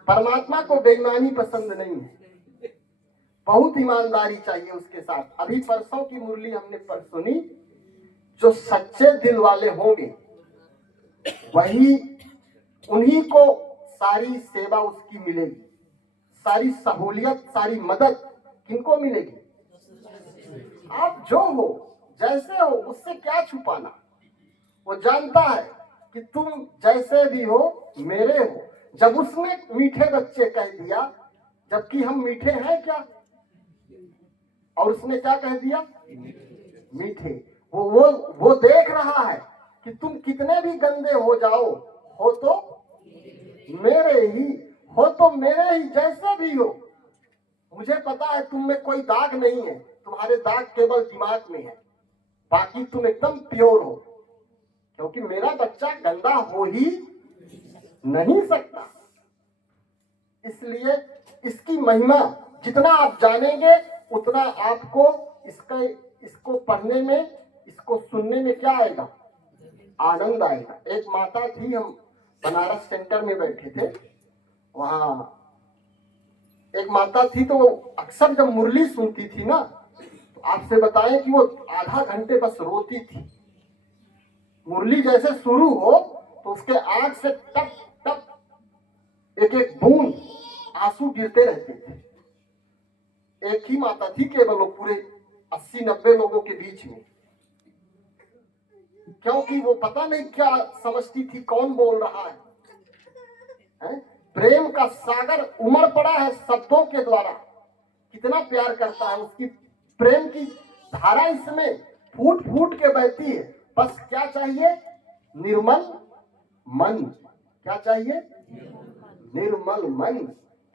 परमात्मा को बेईमानी पसंद नहीं है, बहुत ईमानदारी चाहिए उसके साथ। अभी परसों की मुरली हमने पर सुनी, जो सच्चे दिल वाले होंगे वही, उन्हीं को सारी सेवा उसकी मिलेगी, सारी सहूलियत, सारी मदद किनको मिलेगी? आप जो हो, जैसे हो, उससे क्या छुपाना। वो जानता है कि तुम जैसे भी हो मेरे हो। जब उसने मीठे बच्चे कह दिया, जबकि हम मीठे हैं क्या? और उसने क्या कह दिया? मीठे। वो देख रहा है कि तुम कितने भी गंदे हो जाओ, हो तो मेरे ही, हो तो मेरे ही, जैसे भी हो। मुझे पता है तुम में कोई दाग नहीं है, तुम्हारे दाग केवल दिमाग में है, बाकी तुम एकदम प्योर हो, क्योंकि मेरा बच्चा गंदा हो ही नहीं सकता। इसलिए इसकी महिमा जितना आप जानेंगे उतना आपको इसको पढ़ने में, इसको सुनने में क्या आएगा? आनंद आएगा। एक माता थी, हम बनारस सेंटर में बैठे थे, वहां एक माता थी, तो वो अक्सर जब मुरली सुनती थी ना, तो आपसे बताएं कि वो आधा घंटे बस रोती थी। मुरली जैसे शुरू हो तो उसके आंख से टप टप एक एक बूंद आंसू गिरते रहते थे। एक ही माता थी केवल, वो पूरे 80-90 लोगों के बीच में, क्योंकि वो पता नहीं क्या समझती थी कौन बोल रहा है? प्रेम का सागर उमड़ पड़ा है शब्दों के द्वारा। कितना प्यार करता है, उसकी प्रेम की धारा इसमें फूट फूट के बहती है। बस क्या चाहिए? निर्मल मन। क्या चाहिए? निर्मल मन।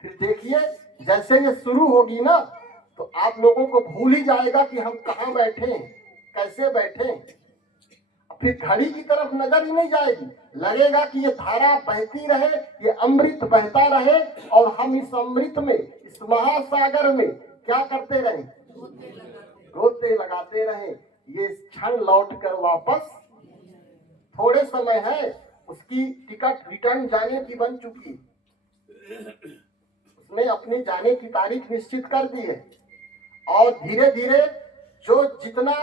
फिर देखिए जैसे ये शुरू होगी ना, तो आप लोगों को भूल ही जाएगा कि हम कहाँ बैठे हैं, कैसे बैठे हैं। फिर घड़ी की तरफ नजर ही नहीं जाएगी, लगेगा कि ये धारा बहती रहे, ये अमृत बहता रहे, और हम इस अमृत में, इस महासागर में क्या करते रहे? रोते लगाते रहे। ये क्षण लौट कर वापस, थोड़े समय है, उसकी टिकट रिटर्न जाने की बन चुकी, उसने अपनी जाने की तारीख निश्चित कर दी है। और धीरे धीरे जो जितना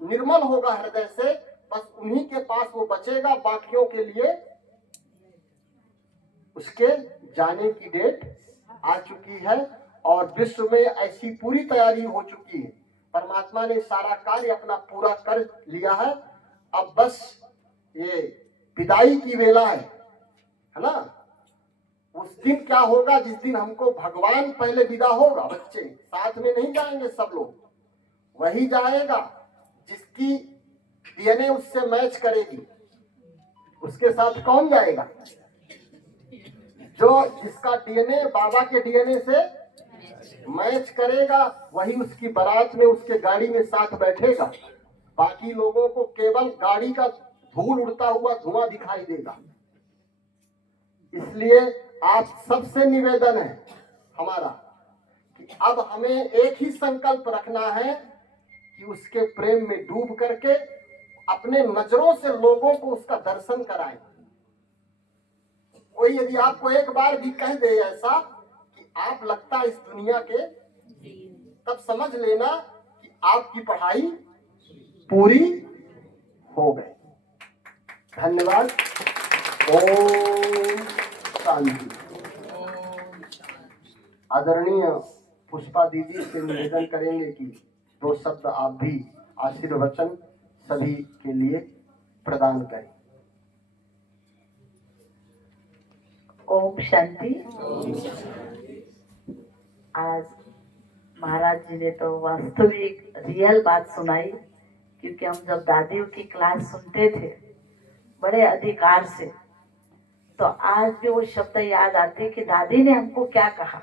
निर्मल होगा हृदय से, बस उन्हीं के पास वो बचेगा, बाकियों के लिए उसके जाने की डेट आ चुकी है। और विश्व में ऐसी पूरी तैयारी हो चुकी है, परमात्मा ने सारा कार्य अपना पूरा कर लिया है। अब बस ये विदाई की वेला है ना। उस दिन क्या होगा? जिस दिन हमको भगवान पहले विदा होगा, बच्चे साथ में नहीं जाएंगे, सब लोग वही जाएगा जिसकी डीएनए उससे मैच करेगी। उसके साथ कौन जाएगा? जो जिसका डीएनए बाबा के डीएनए से मैच करेगा, वही उसकी बारात में, उसके गाड़ी में साथ बैठेगा। बाकी लोगों को केवल गाड़ी का धूल उड़ता हुआ धुआं दिखाई देगा। इसलिए आप सबसे निवेदन है हमारा कि अब हमें एक ही संकल्प रखना है कि उसके प्रेम में डूब करके अपने नजरों से लोगों को उसका दर्शन कराएं। कोई यदि आपको एक बार भी कह दे ऐसा कि आप लगता इस दुनिया के, तब समझ लेना कि आपकी पढ़ाई पूरी हो गई। धन्यवाद। ओम शांति। आदरणीय पुष्पा दीदी से निवेदन करेंगे कि 2 शब्द आप भी आशीर्वचन सभी के लिए प्रदान करें। ओम शांति। आज महाराज जी ने तो वास्तविक रियल बात सुनाई, क्योंकि हम जब दादियों की क्लास सुनते थे बड़े अधिकार से, तो आज भी वो शब्द याद आते कि दादी ने हमको क्या कहा।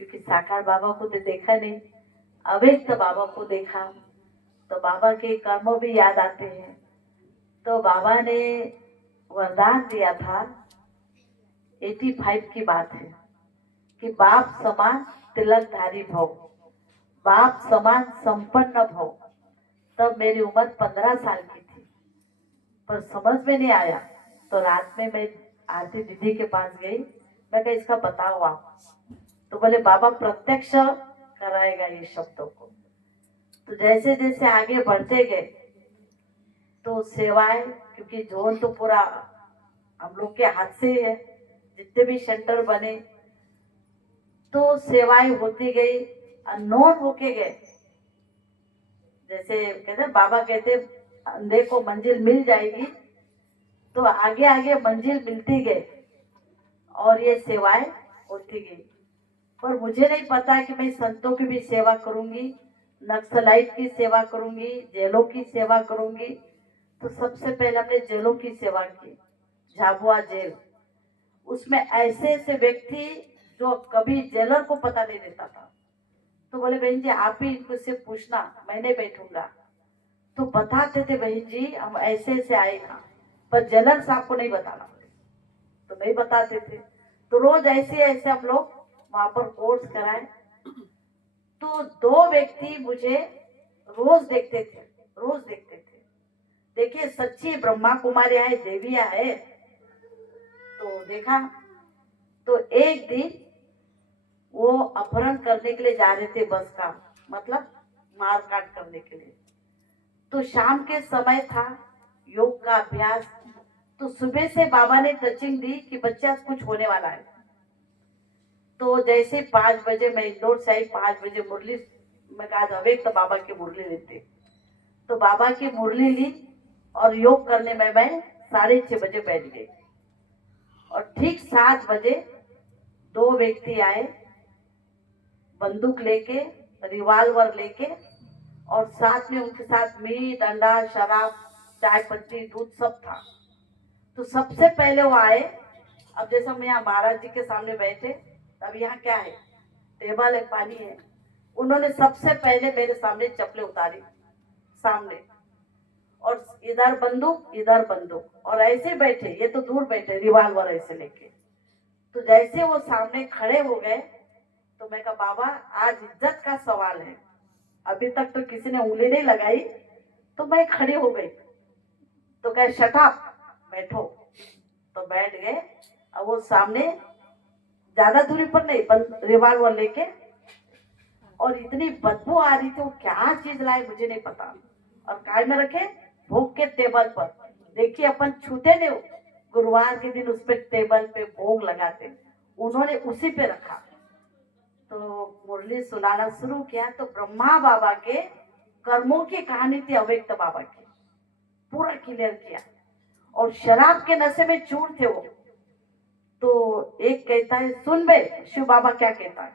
क्योंकि साकार बाबा को तो देखा नहीं, अव्यक्त बाबा को देखा, तो बाबा के कर्म भी याद आते हैं। तो बाबा ने वरदान दिया था, 85 की बात है, कि बाप समान तिलकधारी भव, बाप समान संपन्न भव। तब मेरी उम्र 15 साल की थी, पर समझ में नहीं आया। तो रात में मैं आरती दीदी के पास गई, मैं कहा इसका बताओ आप। तो बोले बाबा प्रत्यक्ष कराएगा ये शब्दों को। तो जैसे जैसे आगे बढ़ते गए तो सेवाएं, क्योंकि जोन तो पूरा हम लोग के हाथ से ही है, जितने भी सेंटर बने तो सेवाएं होती गई, अननोन होके गए। जैसे कहते बाबा कहते अंधे को मंजिल मिल जाएगी, तो आगे आगे मंजिल मिलती गई और ये सेवाएं होती गई। पर मुझे नहीं पता कि मैं संतों की भी सेवा करूंगी, नक्सलाइट की सेवा करूंगी, जेलों की सेवा करूंगी। तो सबसे पहले हमने जेलों की सेवा की, झाबुआ जेल। उसमें ऐसे ऐसे व्यक्ति जो कभी जेलर को पता नहीं देता था, तो बोले बहन जी आप ही इनको से पूछना, मैं नहीं बैठूंगा। तो बताते थे बहन जी हम ऐसे ऐसे आएगा, पर जेलर साहब को नहीं बताना, तो नहीं बताते थे। तो रोज ऐसे ऐसे हम लोग वहां पर कोर्स कराए। तो 2 व्यक्ति मुझे रोज देखते थे, रोज देखते थे। देखिए सच्ची ब्रह्मा कुमारी है, देविया है। तो देखा, तो एक दिन वो अपहरण करने के लिए जा रहे थे, बस का मतलब मार काट करने के लिए। तो शाम के समय था, योग का अभ्यास। तो सुबह से बाबा ने टचिंग दी कि बच्चा कुछ होने वाला है। तो जैसे 5 बजे मैं इंदौर से आई, 5 बजे मुरली में कहा अवेक तो बाबा की मुरली लेते। तो बाबा की मुरली ली और योग करने में मैं 6:30 बजे बैठ गई। और ठीक 7 बजे 2 व्यक्ति आए, बंदूक लेके, रिवाल्वर लेके, और साथ में उनके साथ मीट, अंडा, शराब, चाय पत्ती, दूध सब था। तो सबसे पहले वो आए। अब जैसे हम यहाँ महाराज जी के सामने बैठे, तब यहाँ क्या है, टेबल है, पानी है। उन्होंने सबसे पहले मेरे सामने चप्पलें उतारी सामने, और इधर बंदूक इधर बंदूक, और ऐसे बैठे, ये तो दूर बैठे रिवाल्वर ऐसे लेके। तो जैसे वो सामने खड़े हो गए, तो मैं कहा बाबा आज इज्जत का सवाल है, अभी तक तो किसी ने उंगली नहीं लगाई। तो मैं खड़ी हो गई। तो कहे शट अप, बैठो। तो बैठ गए। अब वो सामने ज्यादा दूरी पर नहीं, रिवाल्वर लेके, और इतनी बदबू आ रही थी, वो क्या चीज लाए मुझे नहीं पता। और काय में रखे, भोग के टेबल पर। देखिए अपन छूते नहीं, गुरुवार के दिन उस पे टेबल पे भोग लगाते, उन्होंने उसी पे रखा। तो मुरली सुनाना शुरू किया। तो ब्रह्मा बाबा के कर्मों की कहानी थी, अव्यक्त बाबा की, पूरा क्लियर किया। और शराब के नशे में चूर थे वो। तो एक कहता है सुन बे शिव बाबा क्या कहता है,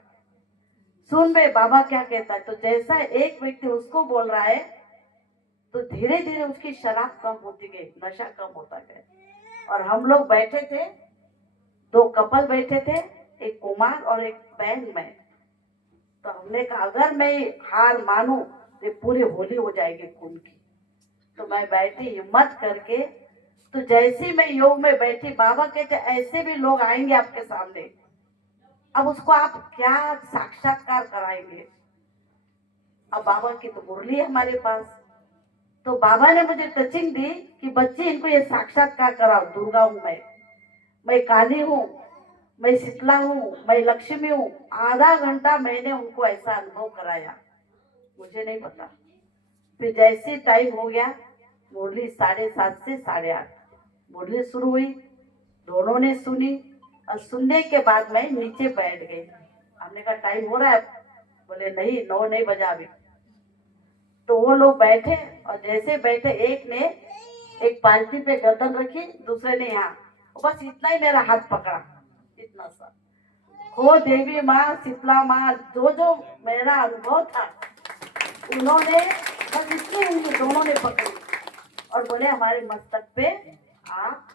सुन बे बाबा क्या कहता है। तो जैसा एक व्यक्ति उसको बोल रहा है, तो धीरे धीरे उसकी शराब कम होती गई, नशा कम होता गया। और हम लोग बैठे थे, 2 कपल बैठे थे, एक कुमार और एक बहन में। तो हमने कहा अगर मैं हार मानू तो पूरी होली हो जाएगी खून की। तो मैं बैठी हिम्मत करके। तो जैसे मैं योग में बैठी, बाबा कहते ऐसे भी लोग आएंगे आपके सामने, अब उसको आप क्या साक्षात्कार कराएंगे। अब बाबा की तो मुरली है हमारे पास। तो बाबा ने मुझे टचिंग दी कि बच्चे इनको ये साक्षात्कार कराओ, दुर्गा हूं मैं काली हूँ, मैं शीतला हूँ, मैं लक्ष्मी हूँ। आधा घंटा मैंने उनको ऐसा अनुभव कराया, मुझे नहीं पता। फिर जैसे टाइम हो गया, मुरली 7:30 से 8:30 मुरली शुरू हुई। दोनों ने सुनी, और सुनने के बाद मैं नीचे बैठ गई। हमने कहा टाइम हो रहा है, बोले नहीं 9 नहीं बजा अभी। तो वो लोग बैठे, और जैसे बैठे, एक ने एक पालती पे गर्दन रखी, दूसरे ने यहाँ, बस इतना ही मेरा हाथ पकड़ा, इतना सा। हो देवी माँ, शीतला माँ, जो मेरा अनुभव था, उन्होंने बस इतनी उंगली दोनों ने पकड़ी और बोले हमारे मस्तक पे आप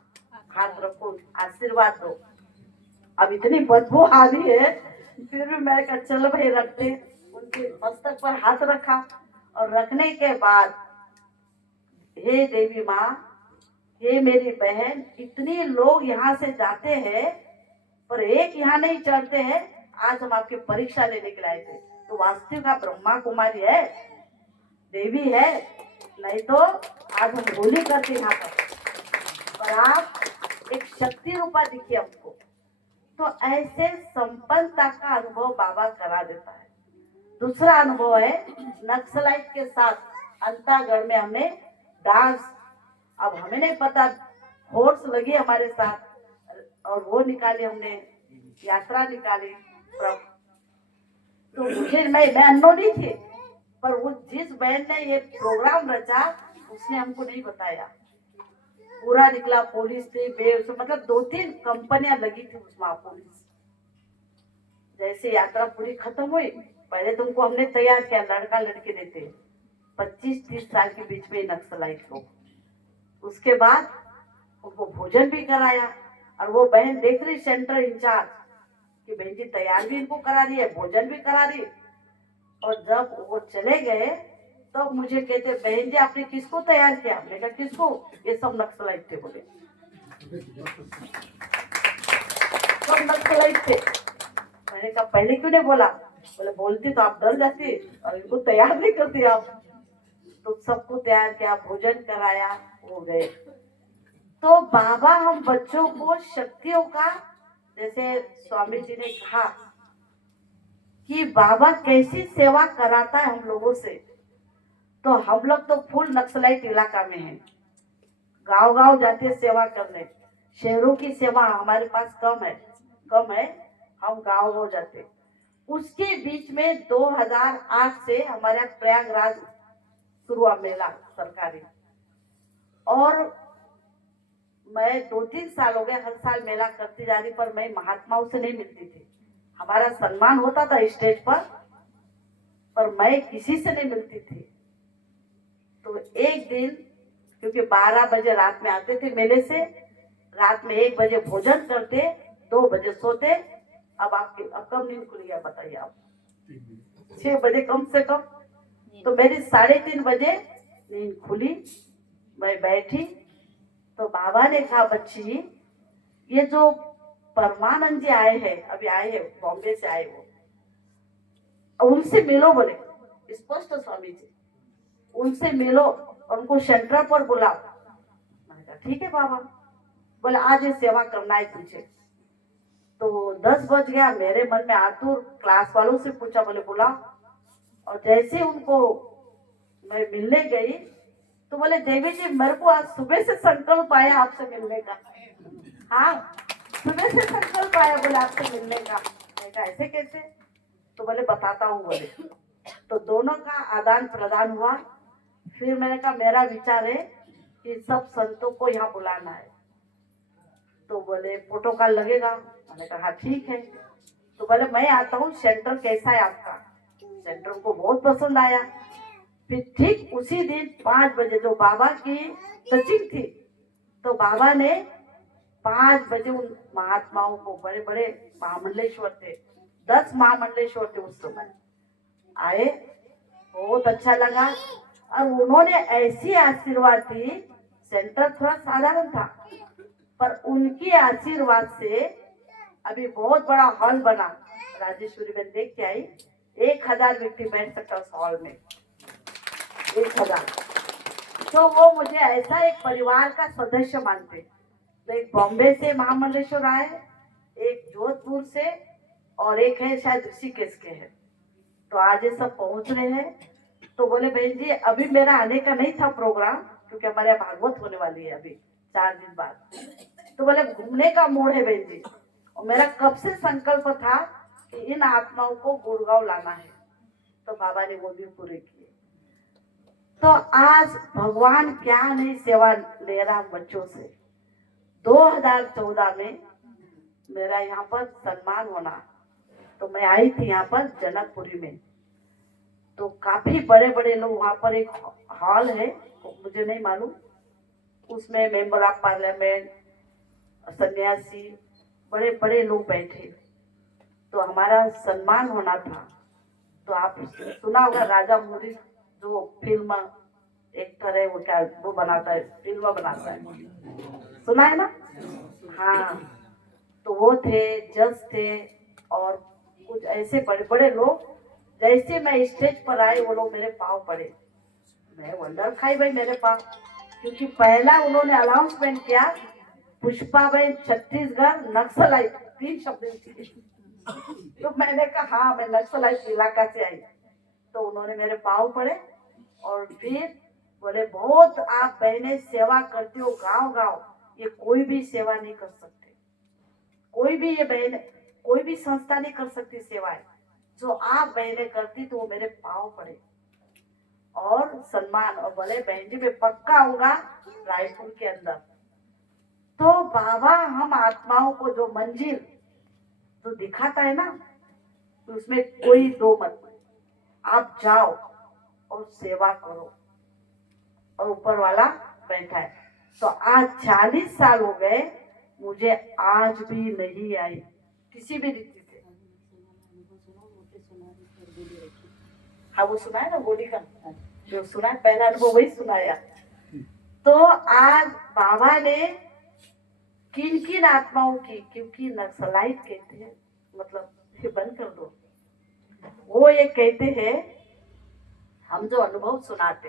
हाथ रखो, आशीर्वाद दो। अब इतनी बदबू आ रही है, फिर भी मैंने कहा चल भाई रखते। उनके मस्तक पर हाथ रखा और रखने के बाद, हे देवी माँ, हे मेरी बहन, इतने लोग यहाँ से जाते हैं पर एक यहाँ नहीं चढ़ते हैं। आज हम आपकी परीक्षा लेने के लिए आए थे, तो वास्तविक आप ब्रह्मा कुमारी है, देवी है, नहीं तो आज हम होली करते यहाँ पर आप एक शक्ति रूपा दिखी हमको। तो ऐसे संपन्नता का अनुभव बाबा करा देता है। दूसरा अनुभव है नक्सलाइट के साथ अंतागढ़ में हमने डांस, अब हमें नहीं पता, फोर्स लगी हमारे साथ और वो निकाली, हमने यात्रा निकाली। तो मुझे मैं अननोनी थी, पर वो जिस बहन ने ये प्रोग्राम रचा उसने हमको नहीं बताया। पूरा निकला, पुलिस थी, मतलब 2-3 कंपनियां लगी थी उसमें पुलिस। जैसे यात्रा पूरी खत्म हुई, पहले तुमको हमने तैयार किया, लड़का लड़के देते 25-30 साल के बीच में नक्सलाइट लोग। उसके बाद उनको भोजन भी कराया और वो बहन देख रही सेंटर इंचार्ज कि बहन जी तैयार भी इनको करा रही है, भोजन भी करा रही। और जब वो चले गए तो मुझे कहते बहन जी आपने किसको तैयार किया? मैंने कहा किसको? ये सब नक्सलाइट थे। बोले सब नक्सलाइट थे। मैंने कहा पहले क्यों नहीं बोला? बोले बोलती तो आप डर जाती और इनको तैयार नहीं करती आप। तो सबको तैयार किया, भोजन कराया, हो गए। तो बाबा हम बच्चों को शक्तियों का, जैसे स्वामी जी ने कहा कि बाबा कैसी सेवा कराता है हम लोगों से। तो हम लोग तो फुल नक्सलाइट इलाका में हैं, गांव-गांव जाते हैं सेवा करने। शहरों की सेवा हमारे पास कम है, हम गांव जाते। उसके बीच में 2008 से हमारा प्रयागराज शुरू हुआ मेला सरकारी, और मैं 2-3 साल हो गए हर साल मेला करती जा रही, पर मैं महात्माओं से नहीं मिलती थी। हमारा सम्मान होता था स्टेज पर मैं किसी से नहीं मिलती थी। तो एक दिन, क्योंकि 12 बजे रात में आते थे मेले से, रात में 1 बजे भोजन करते, 2 बजे सोते। अब कब नींद खुल गया बताइए आप? 6 बजे कम से कम। तो मेरी 3:30 बजे नींद खुली, मैं बैठी तो बाबा ने कहा बच्ची, ये जो परमानंद जी आए हैं, अभी आए हैं बॉम्बे से आए, वो उनसे मिलो। बोले स्पष्ट स्वामी जी, उनसे मिलो और उनको सेंटर पर बुलाओ। मैंने कहा ठीक है बाबा। बोले आज ये सेवा करना है तुझे। तो 10 बज गया, मेरे मन में आतुर, क्लास वालों से पूछा, बोले बुलाओ। और जैसे उनको मैं मिलने गई तो बोले देवी जी मेरे को आज सुबह से संकल्प आया आपसे मिलने का। हाँ सुबह से संकल्प आया बोले आपसे मिलने का। मैंने कहा ऐसे कैसे? तो बोले बताता हूँ। बोले तो दोनों का आदान प्रदान हुआ। फिर मैंने कहा मेरा विचार है कि सब संतों को यहाँ बुलाना है। तो बोले प्रोटोकॉल लगेगा। मैंने कहा हाँ ठीक है। तो बोले मैं आता हूँ, सेंटर कैसा है आपका? सेंटर को बहुत पसंद आया। फिर ठीक उसी दिन 5 बजे जो बाबा की टचिंग थी, तो बाबा ने 5 बजे उन महात्माओं को, बड़े बड़े महामंडलेश्वर थे, 10 महामंडलेश्वर थे उस समय, आए, बहुत अच्छा लगा। और उन्होंने ऐसी आशीर्वाद दी। सेंटर थोड़ा साधारण था, पर उनकी आशीर्वाद से अभी बहुत बड़ा हॉल बना। राजेश्वरी बहन देख के आई, 1000 व्यक्ति बैठ सकता उस हॉल में, 1000। तो वो मुझे ऐसा एक परिवार का सदस्य मानते। तो एक बॉम्बे से महामंडलेश्वर आए, एक जोधपुर से, और एक है शायद ऋषिकेश के है। तो आज ये सब पहुंच रहे हैं। तो बोले बहन जी अभी मेरा आने का नहीं था प्रोग्राम, क्योंकि हमारे यहाँ भागवत होने वाली है अभी 4 दिन बाद। तो बोले घूमने का मूड है बहन जी, और मेरा कब से संकल्प था कि इन आत्माओं को गुड़गांव लाना है। तो बाबा ने वो भी पूरे किए। तो आज भगवान क्या नहीं सेवा ले रहा बच्चों से। 2014 में मेरा यहाँ पर सम्मान होना, तो मैं आई थी यहाँ पर जनकपुरी में, तो काफी बड़े बड़े लोग, वहाँ पर एक हॉल है, मुझे नहीं मालूम, उसमें मेंबर ऑफ पार्लियामेंट, सन्यासी, बड़े बड़े लोग बैठे, तो हमारा सम्मान होना था। तो आप सुना होगा राजा मोरी, जो फिल्म एक्टर है, वो क्या वो बनाता है, फिल्म बनाता है, सुना है ना? हाँ, तो वो थे, जज थे, और कुछ ऐसे बड़े बड़े लोग। जैसे मैं स्टेज पर आई, वो लोग मेरे पाँव पड़े। मैं वंडर खाई भाई मेरे पाँव, क्योंकि पहला उन्होंने अनाउंसमेंट किया, पुष्पाबेन छत्तीसगढ़ नक्सलाइट, 3 शब्द थी। तो मैंने कहा हाँ, मैं नक्सलाइट इलाका से आई। तो उन्होंने मेरे पाँव पड़े और फिर बोले, बहुत आप बहनें सेवा करती हो गांव गांव, ये कोई भी सेवा नहीं कर सकते, कोई भी ये बहन, कोई भी संस्था नहीं कर सकती सेवाएं, जो आप बहनें करती। तो वो मेरे पाँव पड़े और सम्मान, और बोले बहन जी मैं पक्का आऊंगा रायपुर के अंदर। तो बाबा हम आत्माओं को जो मंजिल जो दिखाता है ना, तो उसमें कोई दो मत, आप जाओ और सेवा करो, और ऊपर वाला बैठा है। तो आज 40 साल हो गए, मुझे आज भी नहीं आई किसी भी रीति से। हाँ, वो सुना है ना गोली का, जो सुना है पहला अनुभव वही सुनाया। तो आज बाबा ने किन किन आत्माओं की, क्योंकि नक्सलाइट कहते हैं, मतलब ये बंद कर दो, वो ये कहते हैं हम जो अनुभव सुनाते।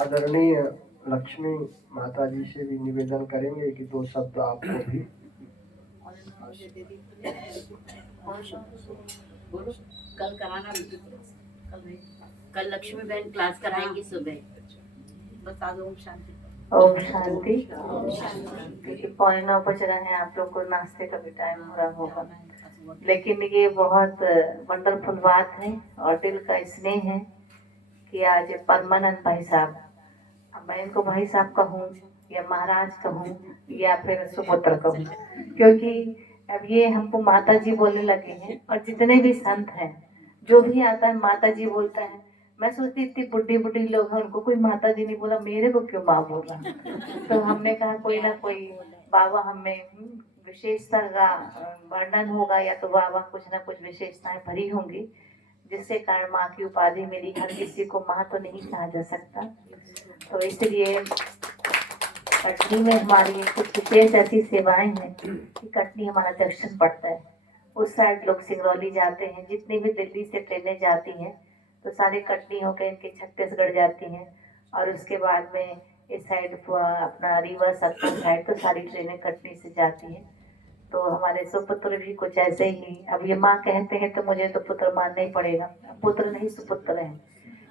आदरणीय लक्ष्मी माता जी से भी निवेदन करेंगे कि 2 शब्द आपको भी। कल कराना, कल लक्ष्मी बहन क्लास कराएंगी सुबह। बता दो। ओम शांति। ओम शांति। क्योंकि 9:15 बज रहे हैं, आप लोग को नाश्ते का भी टाइम हो रहा होगा, लेकिन ये बहुत वंडरफुल बात है और दिल का स्नेह है कि आज परमानंद भाई साहब, अब मैं इनको भाई साहब कहूँ या महाराज कहूँ या फिर सुपुत्र कहूँ, क्योंकि अब ये हमको माता जी बोलने लगे हैं, और जितने भी संत हैं, जो भी आता है माता जी बोलता है। मैं सोचती इतनी बुढ़ी बुढ़ी लोग हैं, उनको कोई माता जी नहीं बोला, मेरे को क्यों माँ बोल रहा। तो हमने कहा कोई ना कोई बाबा हमें विशेषता का वर्णन होगा, या तो बाबा कुछ ना कुछ विशेषताएं भरी होंगी, जिसके कारण माँ की उपाधि मिली। हर किसी को माँ तो नहीं कहा जा सकता, तो इसलिए कटनी में हमारी कुछ विशेष ऐसी सेवाएं हैं कि कटनी हमारा दर्शन पड़ता है, उस साइड लोग सिंगरौली जाते हैं, जितनी भी दिल्ली से ट्रेनें जाती हैं तो सारे कटनी होकर इनके छत्तीसगढ़ जाती हैं, और उसके बाद में इस साइड अपना रीवा सतपुर साइड, तो सारी ट्रेनें कटनी से जाती हैं। तो हमारे सुपुत्र भी कुछ ऐसे ही, अब ये माँ कहते हैं तो मुझे तो पुत्र मानना ही पड़ेगा, पुत्र नहीं सुपुत्र हैं,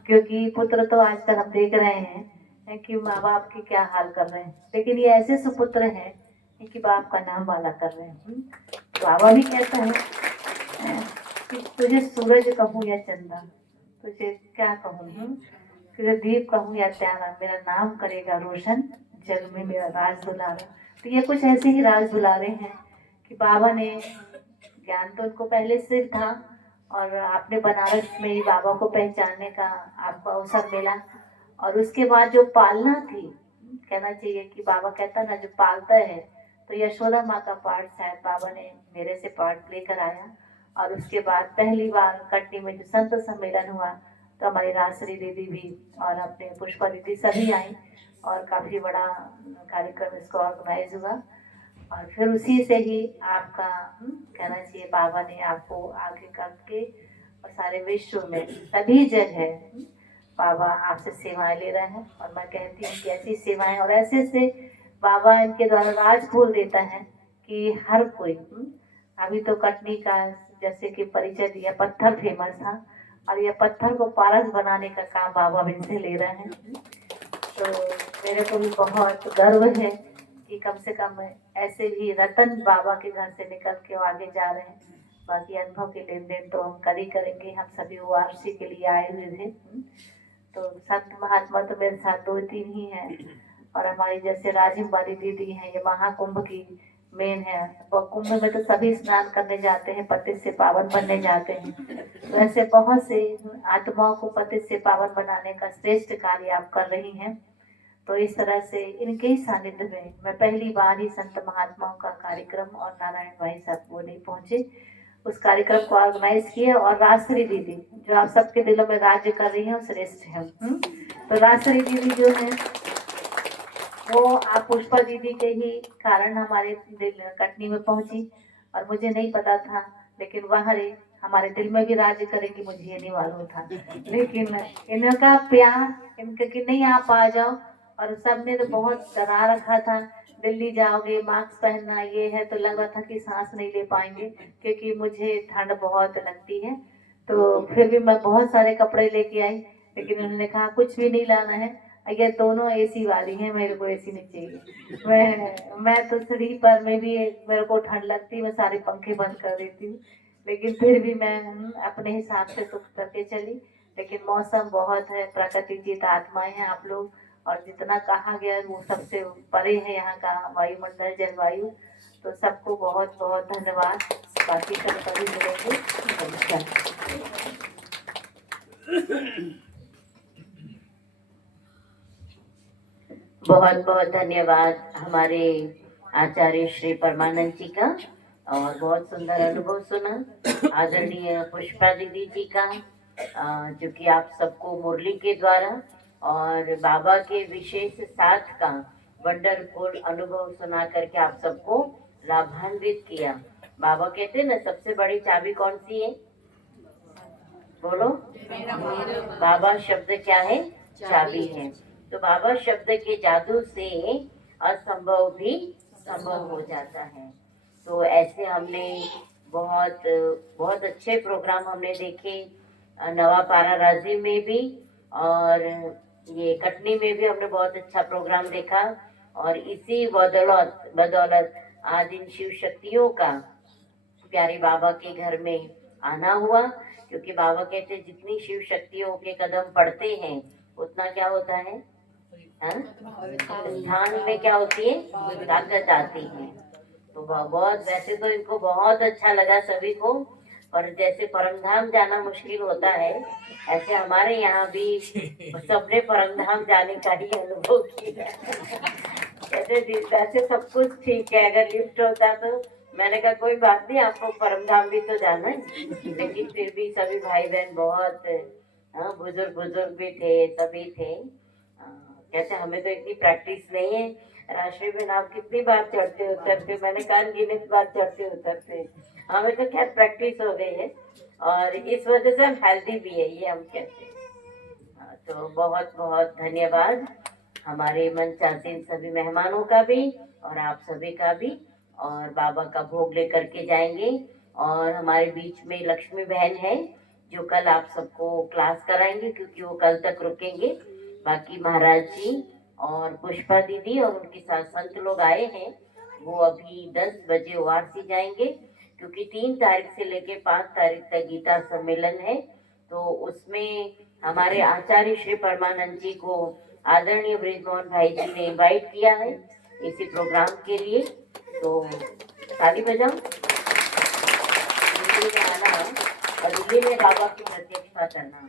क्योंकि पुत्र तो आजकल हम देख रहे हैं कि माँ बाप की क्या हाल कर रहे हैं, लेकिन ये ऐसे सुपुत्र हैं कि बाप का नाम वाला कर रहे हैं। बाबा भी कहता है कि तुझे सूरज कहूँ या चंदा, तुझे क्या कहूँ, तुझे दीप कहूँ या प्यारा, मेरा नाम करेगा रोशन, जग में मेरा राज दुलारा। तो ये कुछ ऐसे ही राज दुलारे हैं कि बाबा ने, ज्ञान तो उनको पहले से था, और आपने बनारस में ही बाबा को पहचानने का आपको अवसर मिला, और उसके बाद जो पालना थी, कहना चाहिए कि बाबा कहता ना, जो पालता है, तो यशोदा माँ का पाठ शायद बाबा ने मेरे से पाठ लेकर आया। और उसके बाद पहली बार कटनी में जो संत सम्मेलन हुआ, तो हमारी राजश्री दीदी भी और अपने पुष्पा दीदी सभी आई, और काफ़ी बड़ा कार्यक्रम इसको ऑर्गेनाइज हुआ। और फिर उसी से ही आपका कहना चाहिए बाबा ने आपको आगे करके, और सारे विश्व में सभी जगह बाबा आपसे सेवाएं ले रहे हैं। और मैं कहती हूँ कि ऐसी सेवाएं और ऐसे से बाबा इनके द्वारा राज खोल देता है कि हर कोई, अभी तो कटनी का जैसे कि परिचय दिया, पत्थर फेमस था, और ये पत्थर को पारस बनाने का काम बाबा इनसे ले रहे हैं। तो मेरे को भी बहुत गर्व है कि कम से कम ऐसे भी रतन बाबा के घर से निकल के आगे जा रहे हैं। बाकी अनुभव के लेन देन तो हम कल ही करेंगे, हम सभी ORC के लिए आए हुए थे। तो संत महात्मा तो मेरे साथ 2-3 ही हैं, और हमारी जैसे राजिम वाली दीदी हैं, ये महाकुंभ की मेन है। और कुंभ में तो सभी स्नान करने जाते हैं, पतित से पावन बनने जाते हैं। तो ऐसे बहुत से आत्माओं को पतित से पावन बनाने का श्रेष्ठ कार्य आप कर रही हैं। तो इस तरह से इनके ही सानिध्य में मैं पहली बार ही संत महात्माओं का कार्यक्रम और नारायण भाई साहब वो नहीं पहुंचे, उस कार्यक्रम को ऑर्गेनाइज किया। और राजश्री दीदी जो आप सबके दिलों में राज्य कर रही हैं, श्रेष्ठ है। तो राजश्री दीदी जो है वो आप पुष्पा दीदी के ही कारण हमारे दिल कटनी में पहुंची, और मुझे नहीं पता था, लेकिन वह रे हमारे दिल में भी राज्य करेगी मुझे ये नहीं मालूम था। लेकिन इनका प्यार, इनके कि नहीं आप आ जाओ, और सबने तो बहुत डरा रखा था, दिल्ली जाओगे मास्क पहनना ये है, तो लग रहा था कि सांस नहीं ले पाएंगे, क्योंकि मुझे ठंड बहुत लगती है। तो फिर भी मैं बहुत सारे कपड़े लेके आई, लेकिन उन्होंने कहा कुछ भी नहीं लाना है, ये दोनों एसी वाली हैं, मेरे को एसी नहीं चाहिए। मैं तो स्लीपर में भी मेरे को ठंड लगती है, मैं सारे पंखे बंद कर देती हूँ, लेकिन फिर भी मैं अपने हिसाब से तो करके चली। लेकिन मौसम बहुत है, प्रकृति जीत आत्माएं हैं आप लोग, और जितना कहा गया है वो सबसे परे है यहाँ का वायुमंडल जलवायु। तो सबको बहुत बहुत धन्यवाद। बाकी कल कभी मिलेंगे। नमस्कार। बहुत बहुत धन्यवाद हमारे आचार्य श्री परमानंद जी का, और बहुत सुंदर अनुभव सुना आदरणीय पुष्पा दीदी जी का, जो कि आप सबको मुरली के द्वारा और बाबा के विशेष साथ का वंडरफुल अनुभव सुना करके आप सबको लाभान्वित किया। बाबा कहते हैं ना, सबसे बड़ी चाबी कौन सी है? बोलो। बाबा शब्द क्या है? चाबी है। तो बाबा शब्द के जादू से असंभव भी संभव हो जाता है। तो ऐसे हमने बहुत बहुत अच्छे प्रोग्राम हमने देखे, नवापारा राजी में भी और ये कटनी में भी हमने बहुत अच्छा प्रोग्राम देखा। और इसी बदौलत बदौलत आज इन शिव शक्तियों का प्यारे बाबा के घर में आना हुआ, क्योंकि बाबा कहते हैं जितनी शिव शक्तियों के कदम पड़ते हैं उतना क्या होता है, हाँ? स्थान में क्या होती है? ताकत आती है। तो बहुत, वैसे तो इनको बहुत अच्छा लगा सभी को, और जैसे परमधाम जाना मुश्किल होता है, ऐसे हमारे यहाँ भी सबने परमधाम जाने का ही अनुभव किया। कहते वैसे सब कुछ ठीक है, अगर लिफ्ट होता तो मैंने कहा कोई बात नहीं, आपको परमधाम भी तो जाना है। लेकिन फिर भी सभी भाई बहन बहुत, हाँ, बुजुर्ग बुजुर्ग भी थे, सभी थे। कहते हमें तो इतनी प्रैक्टिस नहीं है, राष्ट्रीय में आप कितनी बार चढ़ते उतरते? मैंने कहा गिने बार चढ़ते उतरते, हमें तो खैर प्रैक्टिस हो गई है, और इस वजह से हम हेल्दी भी है, ये हम कहते हैं। तो बहुत बहुत धन्यवाद हमारे मंचासीन सभी मेहमानों का भी, और आप सभी का भी। और बाबा का भोग लेकर के जाएंगे। और हमारे बीच में लक्ष्मी बहन है, जो कल आप सबको क्लास कराएंगे, क्योंकि वो कल तक रुकेंगे। बाकी महाराज जी और पुष्पा दीदी और उनके साथ संत लोग आए हैं, वो अभी 10 बजे वापसी जाएंगे, क्योंकि 3 तारीख से लेके 5 तारीख तक गीता सम्मेलन है। तो उसमें हमारे आचार्य श्री परमानंद जी को आदरणीय ब्रिजमोहन भाई जी ने इनवाइट किया है इसी प्रोग्राम के लिए। तो ताली बजाओ, दिल्ली में आना और दिल्ली में बाबा की प्रत्यक्षता करना।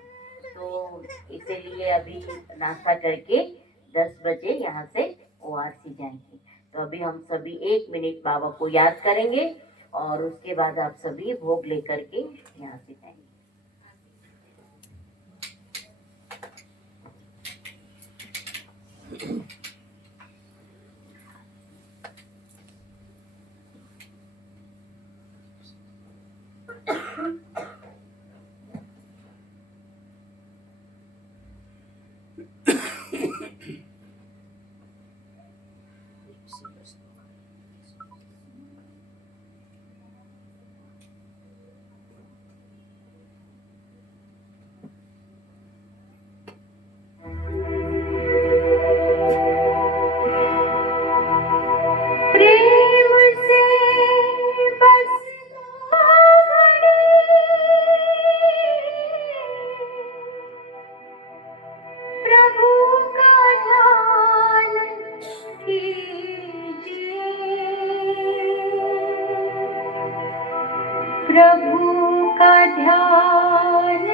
तो इसीलिए अभी नाश्ता करके 10 बजे यहाँ से ORC जाएंगे। तो अभी हम सभी 1 मिनट बाबा को याद करेंगे, और उसके बाद आप सभी भोग लेकर के यहाँ से जाएंगे। प्रभु का ध्यान